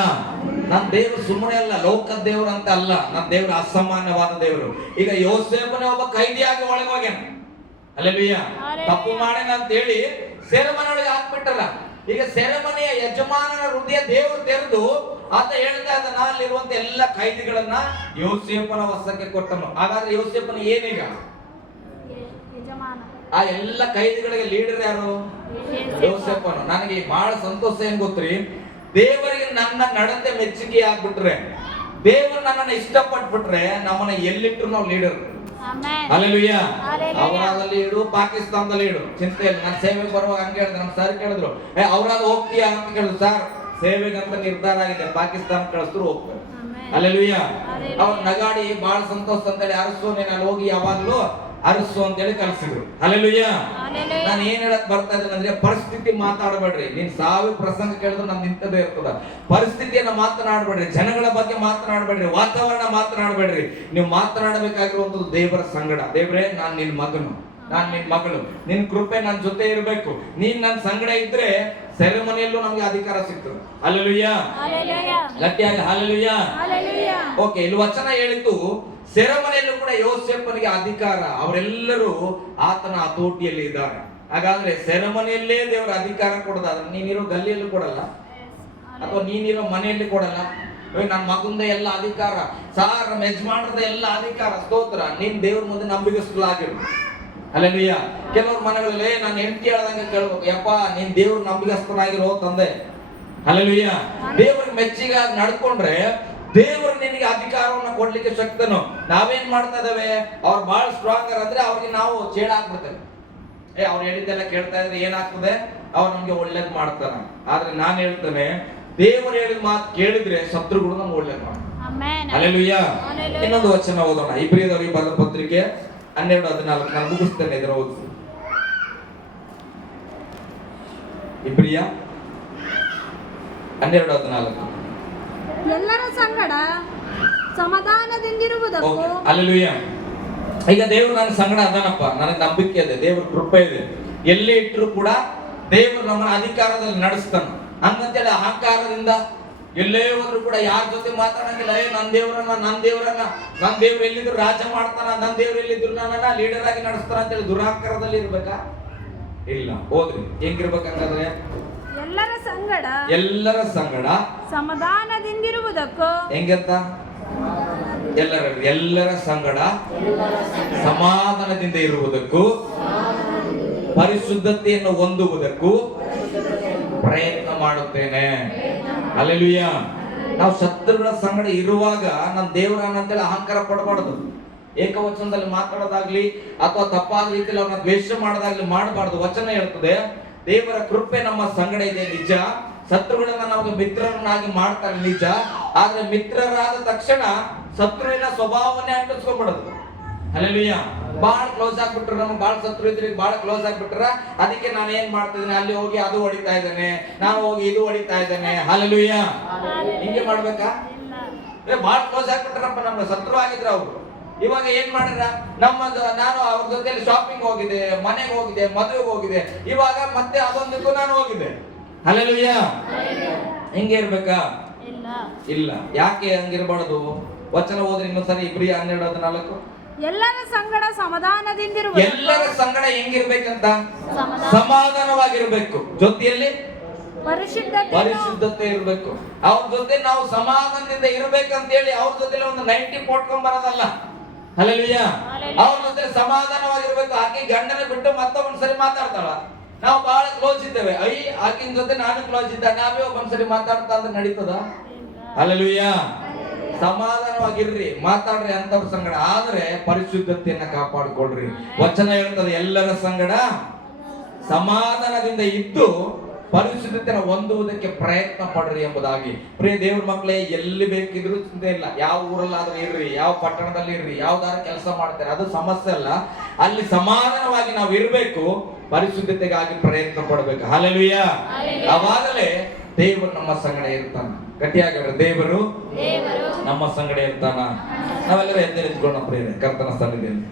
ನನ್ನ ದೇವರು ಸುಮ್ಮನೆ ಅಲ್ಲ, ಲೋಕದ ದೇವರು ಅಂತ ಅಲ್ಲ. ನನ್ನ ದೇವರು ಅಸಾಮಾನ್ಯವಾದ ದೇವರು. ಈಗ ಯೋಸೇಫನೇ ಒಬ್ಬ ಕೈದಿಯಾಗಿ ಒಳಗೆ ಹೋಗ್ಯಾನ. ಹಲ್ಲೆಲೂಯಾ. ತಪ್ಪು ಮಾಡೇನ ಅಂತ ಹೇಳಿ ಸೆರೆಮನೆಯೊಳಗೆ ಹಾಕ್ಬಿಟ್ಟಲ್ಲ. ಈಗ ಸೆರೆಮನೆಯ ಯಜಮಾನನ ಹೃದಯ ದೇವರು ತೆರೆದು ಆತ ಹೇಳ್ತಾ ಇದ್ದಾನ, ಅಲ್ಲಿರುವಂತ ಎಲ್ಲ ಖೈದಿಗಳನ್ನ ಯೋಸೇಫನ ವಶಕ್ಕೆ ಕೊಟ್ಟನು. ಹಾಗಾದ್ರೆ ಯೋಸೇಫನ ಏನೀಗ? ಆ ಎಲ್ಲ ಖೈದಿಗಳಿಗೆ ಲೀಡರ್ ಯಾರು? ಯೋಸೇಫನು. ನನಗೆ ಬಹಳ ಸಂತೋಷ ಏನ್ ಗೊತ್ತ್ರಿ, ದೇವರಿಗೆ ನನ್ನ ನಡತೆ ಮೆಚ್ಚುಗೆ ಆಗ್ಬಿಟ್ರೆ, ದೇವರು ನನ್ನನ್ನು ಇಷ್ಟಪಟ್ಬಿಟ್ರೆ ನಮ್ಮನ್ನ ಎಲ್ಲಿಟ್ರು ನಾವು ಲೀಡರ್. ಹಲ್ಲೆಲೂಯಾ. ಅವರಾದಲ್ಲಿ ಇಡು, ಪಾಕಿಸ್ತಾನದಲ್ಲಿ ಇಡು, ಚಿಂತೆ ಇಲ್ಲ. ನನ್ನ ಸೇವೆಗೆ ಬರುವಾಗ ಹಂಗೆ ಹೇಳಿದೆ, ನಮ್ಮ ಸರ್ ಕೇಳಿದ್ರು, ಅವ್ರಾದ ಹೋಗ್ತೀಯಾ ಅಂತ ಕೇಳಿದ್ರು. ಸರ್ ಸೇವೆಗೆ ಅಂತ ನಿರ್ಧಾರ ಆಗಿದೆ, ಪಾಕಿಸ್ತಾನ ಕಳಿಸಿದ್ರು ಹೋಗ್ತಾರೆ. ಹಲ್ಲೆಲೂಯಾ. ಅವ್ರ ನಗಾಡಿ ಬಹಳ ಸಂತೋಷ ಅಂತೇಳಿ ಅರಸು, ನೀನು ಅಲ್ಲಿ ಹೋಗಿ ಯಾವಾಗ್ಲೂ ಅರಸು ಅಂತೇಳಿ ಕಳ್ಸಿದ್ರು. ಹಲ್ಲೆಲೂಯಾ. ನಾನು ಏನ್ ಹೇಳಕ್ ಬರ್ತಾ ಇದ್ದೇನೆ ಅಂದ್ರೆ, ಪರಿಸ್ಥಿತಿ ಮಾತಾಡಬೇಡ್ರಿ. ನೀನ್ ಸಾವಿರ ಪ್ರಸಂಗ ಕೇಳಿದ್ರು ನಮ್ ನಿಂತದೇ ಇರ್ತದ. ಪರಿಸ್ಥಿತಿಯನ್ನ ಮಾತನಾಡಬೇಡ್ರಿ, ಜನಗಳ ಬಗ್ಗೆ ಮಾತನಾಡಬೇಡ್ರಿ, ವಾತಾವರಣ ಮಾತನಾಡಬೇಡ್ರಿ. ನೀವು ಮಾತನಾಡಬೇಕಾಗಿರುವಂತದ್ದು ದೇವರ ಸಂಗಡ. ದೇವ್ರೇ, ನಾನ್ ನಿನ್ ಮಗನು, ನಾನ್ ನಿನ್ ಮಗಳು, ನಿನ್ ಕೃಪೆ ನನ್ನ ಜೊತೆ ಇರಬೇಕು. ನೀನ್ ನನ್ನ ಸಂಗಡ ಇದ್ರೆ ಸೆರೆಮನೆಯಲ್ಲೂ ನಮ್ಗೆ ಅಧಿಕಾರ ಸಿಗ್ತದೆ. ಹಲ್ಲೆಲೂಯಾ. ಗಟ್ಟಿಯಾಗಿ ಹಲ್ಲೆಲೂಯಾ. ಓಕೆ, ಇಲ್ಲಿ ವಚನ ಹೇಳಿದ್ದು ಸೆರೆಮನೆಯಲ್ಲೂ ಕೂಡ ಯೋಸೇಫನಿಗೆ ಅಧಿಕಾರ. ಅವರೆಲ್ಲರೂ ಆತನ ಹತೋಟಿಯಲ್ಲಿ ಇದ್ದಾರೆ. ಹಾಗಾದ್ರೆ ಸೆರೆಮನೆಯಲ್ಲೇ ದೇವರ ಅಧಿಕಾರ ಕೊಡೋದಾದ್ರೆ ನೀನಿರೋ ಗಲ್ಲಿಯಲ್ಲೂ ಕೊಡಲ್ಲ, ಅಥವಾ ನೀನಿರೋ ಮನೆಯಲ್ಲಿ ಕೊಡಲ್ಲ. ನನ್ನ ಮಗಂದ ಎಲ್ಲ ಅಧಿಕಾರ, ಸಾರ್ ನಮ್ಮ ಯಜಮಾನರದ ಎಲ್ಲ ಅಧಿಕಾರ. ಸ್ತೋತ್ರ. ನೀನ್ ದೇವ್ರ ಮುಂದೆ ನಂಬಿಕೆಸ್ತಲಾಗಿರು. ಹಲ್ಲೆಲೂಯಾ. ಕೆಲವ್ರ ಮನೆಗಳಲ್ಲಿ ನಾನು ಹೆಂಡತಿ ಹೇಳ್ದಂಗೆ ಕೇಳ್ಬೇಕು, ಯಪ್ಪ ನೀನ್ ದೇವ್ರ ನಂಬಿಕೆಸ್ತನಾಗಿರೋ ತಂದೆ. ಹಲ್ಲೆಲೂಯಾ. ದೇವ್ರಿಗೆ ಮೆಚ್ಚಿಗೆ ನಡ್ಕೊಂಡ್ರೆ ದೇವರು ನಿನಗೆ ಅಧಿಕಾರವನ್ನು ಕೊಡ್ಲಿಕ್ಕೆ ಶಕ್ತನು. ನಾವೇನ್ ಮಾಡ್ತಾ ಇದ್ದೇವೆ, ಅವ್ರು ಬಹಳ ಸ್ಟ್ರಾಂಗ್ ಅಂದ್ರೆ ಅವ್ರಿಗೆ ನಾವು ಚೇಳ ಹಾಕ್ಬಿಡ್ತೇವೆ. ಅವ್ರು ಹೇಳಿದ್ದೆಲ್ಲ ಕೇಳ್ತಾ ಇದ್ರೆ ಏನಾಗ್ತದೆ, ಅವ್ರು ನಮ್ಗೆ ಒಳ್ಳೇದ್ ಮಾಡ್ತಾನೆ. ಆದ್ರೆ ನಾನು ಹೇಳ್ತೇನೆ, ದೇವರು ಹೇಳಿದ ಮಾತು ಕೇಳಿದ್ರೆ ಶತ್ರುಗಳು ನಮ್ಗೆ ಒಳ್ಳೇದ್ ಮಾಡ್ತಾರೆ. ಹಲ್ಲೆಲೂಯಾ. ಇನ್ನೊಂದು ವಚನ ಓದೋಣ. ಇಬ್ರಿಯದವರಿಗೆ ಬರೆದ ಪತ್ರಿಕೆ 12:14. ನಾನು ಮುಗಿಸ್ತೇನೆ, ಇದರ ಓದಿಸಿ. ಇಬ್ರಿಯ 12:14. ಎಲ್ಲರ ಸಂಗಡ ಸಮಾಧಾನದಿಂದಿರುವುದಕ್ಕೂ. ಹಲ್ಲೆಲೂಯಾ. ಈಗ ದೇವರು ನನ್ನ ಸಂಗಡ ಅದನಪ್ಪ, ನನಗೆ ನಂಬಿಕೆ ಇದೆ, ದೇವ್ರ ಕೃಪೆ ಇದೆ. ಎಲ್ಲಿ ಇಟ್ಟರು ಕೂಡ ದೇವರು ನಮ್ಮನ್ನ ಅಧಿಕಾರದಲ್ಲಿ ನಡೆಸ್ತಾನೆ. ಹಂಗಂತೇಳಿ ಅಹಂಕಾರದಿಂದ ಎಲ್ಲೇ ಹೋದ್ರು ಕೂಡ ಯಾರ ಜೊತೆ ಮಾತಾಡಂಗಿಲ್ಲ. ನನ್ ದೇವ್ರು ಎಲ್ಲಿದ್ರು ರಾಜ ಮಾಡ್ತಾನ, ನನ್ ದೇವ್ರು ಎಲ್ಲಿದ್ರು ನನ್ನ ಲೀಡರ್ ಆಗಿ ನಡೆಸ್ತಾನ ಅಂತೇಳಿ ದುರಾಕಾರದಲ್ಲಿ ಇರ್ಬೇಕಾ? ಇಲ್ಲ. ಹೋದ್ರಿ ಹೆಂಗಿರ್ಬೇಕಂದ್ರೆ ಎಲ್ಲರ ಸಂಗಡ ಸಮಾಧಾನದಿಂದಿರುವುದಕ್ಕೂ ಹೆಂಗಂತ ಎಲ್ಲರ ಸಂಗಡ ಸಮಾಧಾನದಿಂದ ಇರುವುದಕ್ಕೂ ಪರಿಶುದ್ಧತೆಯನ್ನು ಹೊಂದುವುದಕ್ಕೂ ಪ್ರಯತ್ನ ಮಾಡುತ್ತೇನೆ. ಹಲ್ಲೆಲೂಯ. ನಾವು ಶತ್ರುಗಳ ಸಂಗಡ ಇರುವಾಗ ನಮ್ಮ ದೇವರನ್ನಂತೇಳಿ ಅಹಂಕಾರ ಪಡಬಾರ್ದು. ಏಕವಚನದಲ್ಲಿ ಮಾತಾಡೋದಾಗ್ಲಿ ಅಥವಾ ತಪ್ಪಾದ ರೀತಿಯಲ್ಲಿ ಅವ್ರನ್ನ ದ್ವೇಷ ಮಾಡೋದಾಗ್ಲಿ ಮಾಡಬಾರ್ದು. ವಚನ ಹೇಳ್ತದೆ, ದೇವರ ಕೃಪೆ ನಮ್ಮ ಸಂಗಡ ಇದೆ ನಿಜ, ಶತ್ರುಗಳನ್ನ ನಮಗೆ ಮಿತ್ರರನ್ನಾಗಿ ಮಾಡ್ತಾರೆ ನಿಜ, ಆದ್ರೆ ಮಿತ್ರರಾದ ತಕ್ಷಣ ಶತ್ರುವಿನ ಸ್ವಭಾವವನ್ನೇ ಅಂಟಿಸ್ಕೊಂಡ್ಬಿಡೋದು. ಹಲ್ಲೆಲೂಯ. ಬಾಳ ಕ್ಲೋಸ್ ಆಗ್ಬಿಟ್ರು, ನಮ್ಗೆ ಬಾಳ ಶತ್ರು ಇದ್ರಿ, ಬಾಳ ಕ್ಲೋಸ್ ಆಗ್ಬಿಟ್ರ ಅದಕ್ಕೆ ನಾನು ಏನ್ ಮಾಡ್ತಿದ್ದೀನಿ, ಅಲ್ಲಿ ಹೋಗಿ ಅದು ಹೊಡಿತಾ ಇದ್ದೇನೆ, ನಾನು ಹೋಗಿ ಇದು ಹೊಡಿತಾ ಇದ್ದೇನೆ. ಹಲ್ಲೆಲೂಯ. ಹಿಂಗೆ ಮಾಡ್ಬೇಕಾ? ಬಾಳ ಕ್ಲೋಸ್ ಆಗ್ಬಿಟ್ರಪ್ಪ, ನಮ್ಗೆ ಶತ್ರು ಆಗಿದ್ರ ಅವ್ರು. ಇವಾಗ ಏನ್ ಮಾಡಿದ್ರ, ನಾನು ಅವ್ರ ಜೊತೆಲಿ ಶಾಪಿಂಗ್ ಹೋಗಿದೆ, ಮನೆಗೆ ಹೋಗಿದೆ, ಮದುವೆಗೆ ಹೋಗಿದೆ, ಇವಾಗ ಮತ್ತೆ ಅದೊಂದಕ್ಕೂ ನಾನು ಹೋಗಿದ್ದೆ. ಹಲ್ಲೆಲೂಯ. ಹಿಂಗೆ ಇರ್ಬೇಕಾ? ಇಲ್ಲ. ಯಾಕೆ ಹಂಗಿರ್ಬಾರ್ದು? ವಚನ ಹೋದ್ರೆ ಇನ್ನೊಂದ್ಸರಿ ಇಬ್ರಿ 12:14. ಎಲ್ಲರ ಸಂಗಡ ಸಮಾಧಾನದಿಂದಿರುವ ಎಲ್ಲರ ಸಂಗಡ ಹೆಂಗಿರ್ಬೇಕಂತ? ಸಮಾಧಾನವಾಗಿರ್ಬೇಕು. ಜೊತೆಯಲ್ಲಿ ಪರಿಶುದ್ಧತೆ ಇರ್ಬೇಕು. ಅವ್ರ ಜೊತೆ ನಾವು ಸಮಾಧಾನದಿಂದ ಇರ್ಬೇಕಂತ ಹೇಳಿ ಅವ್ರ ಜೊತೆ ಒಂದು 90 ಪೋಟ್ಕೊಂಡ್ ಬರೋದಲ್ಲ. ಹಲ್ಲೆಲೂಯ. ಅವ್ರ ಜೊತೆ ಸಮಾಧಾನವಾಗಿರ್ಬೇಕು. ಆಕೆ ಗಂಡನ ಬಿಟ್ಟು ಮತ್ತೊಂದ್ಸರಿ ಮಾತಾಡ್ತಾಳ, ನಾವು ಬಹಳ ಕ್ಲೋಸ್ ಇದ್ದೇವೆ, ಆಕಿನ ಜೊತೆ ನಾನು ಕ್ಲೋಸ್ ಇದ್ದ, ನಾವೇ ಒಬ್ಬೊಂದ್ಸರಿ ಮಾತಾಡ್ತಾ ಅಂದ್ರೆ ನಡೀತದ? ಹಲ್ಲೆಲೂಯ. ಸಮಾಧಾನವಾಗಿರ್ರಿ, ಮಾತಾಡ್ರಿ ಅಂತವ್ರ ಸಂಗಡ, ಆದ್ರೆ ಪರಿಶುದ್ಧತೆಯನ್ನ ಕಾಪಾಡಿಕೊಳ್ರಿ. ವಚನ ಹೇಳ್ತದೆ, ಎಲ್ಲರ ಸಂಗಡ ಸಮಾಧಾನದಿಂದ ಇದ್ದು ಪರಿಶುದ್ಧತೆಯನ್ನು ಹೊಂದುವುದಕ್ಕೆ ಪ್ರಯತ್ನ ಪಡ್ರಿ ಎಂಬುದಾಗಿ. ಪ್ರಿಯ ದೇವ್ರ ಮಕ್ಕಳೇ, ಎಲ್ಲಿ ಬೇಕಿದ್ರು ಚಿಂತೆ ಇಲ್ಲ. ಯಾವ ಊರಲ್ಲಾದ್ರೂ ಇರ್ರಿ, ಯಾವ ಪಟ್ಟಣದಲ್ಲಿ ಇರ್ರಿ, ಯಾವ್ದಾರ ಕೆಲಸ ಮಾಡ್ತಾರೆ, ಅದು ಸಮಸ್ಯೆ ಅಲ್ಲ. ಅಲ್ಲಿ ಸಮಾಧಾನವಾಗಿ ನಾವು ಇರ್ಬೇಕು, ಪರಿಶುದ್ಧತೆಗಾಗಿ ಪ್ರಯತ್ನ ಪಡ್ಬೇಕು. ಹಲ್ಲೆಲೂಯ. ಅವಾಗಲೇ ದೇವರು ನಮ್ಮ ಸಂಗಡ ಇರ್ತಾನ. ಗಟ್ಟಿಯಾಗಿ ದೇವರು ನಮ್ಮ ಸಂಗಡ ಇರ್ತಾನ. ನಾವೆಲ್ಲರೂ ಎದ್ದು ನಿಂತ್ಕೊಳ್ಳೋಣ ಪ್ರಿಯರೇ ಕರ್ತನ ಸನ್ನಿಧಿಯಲ್ಲಿ.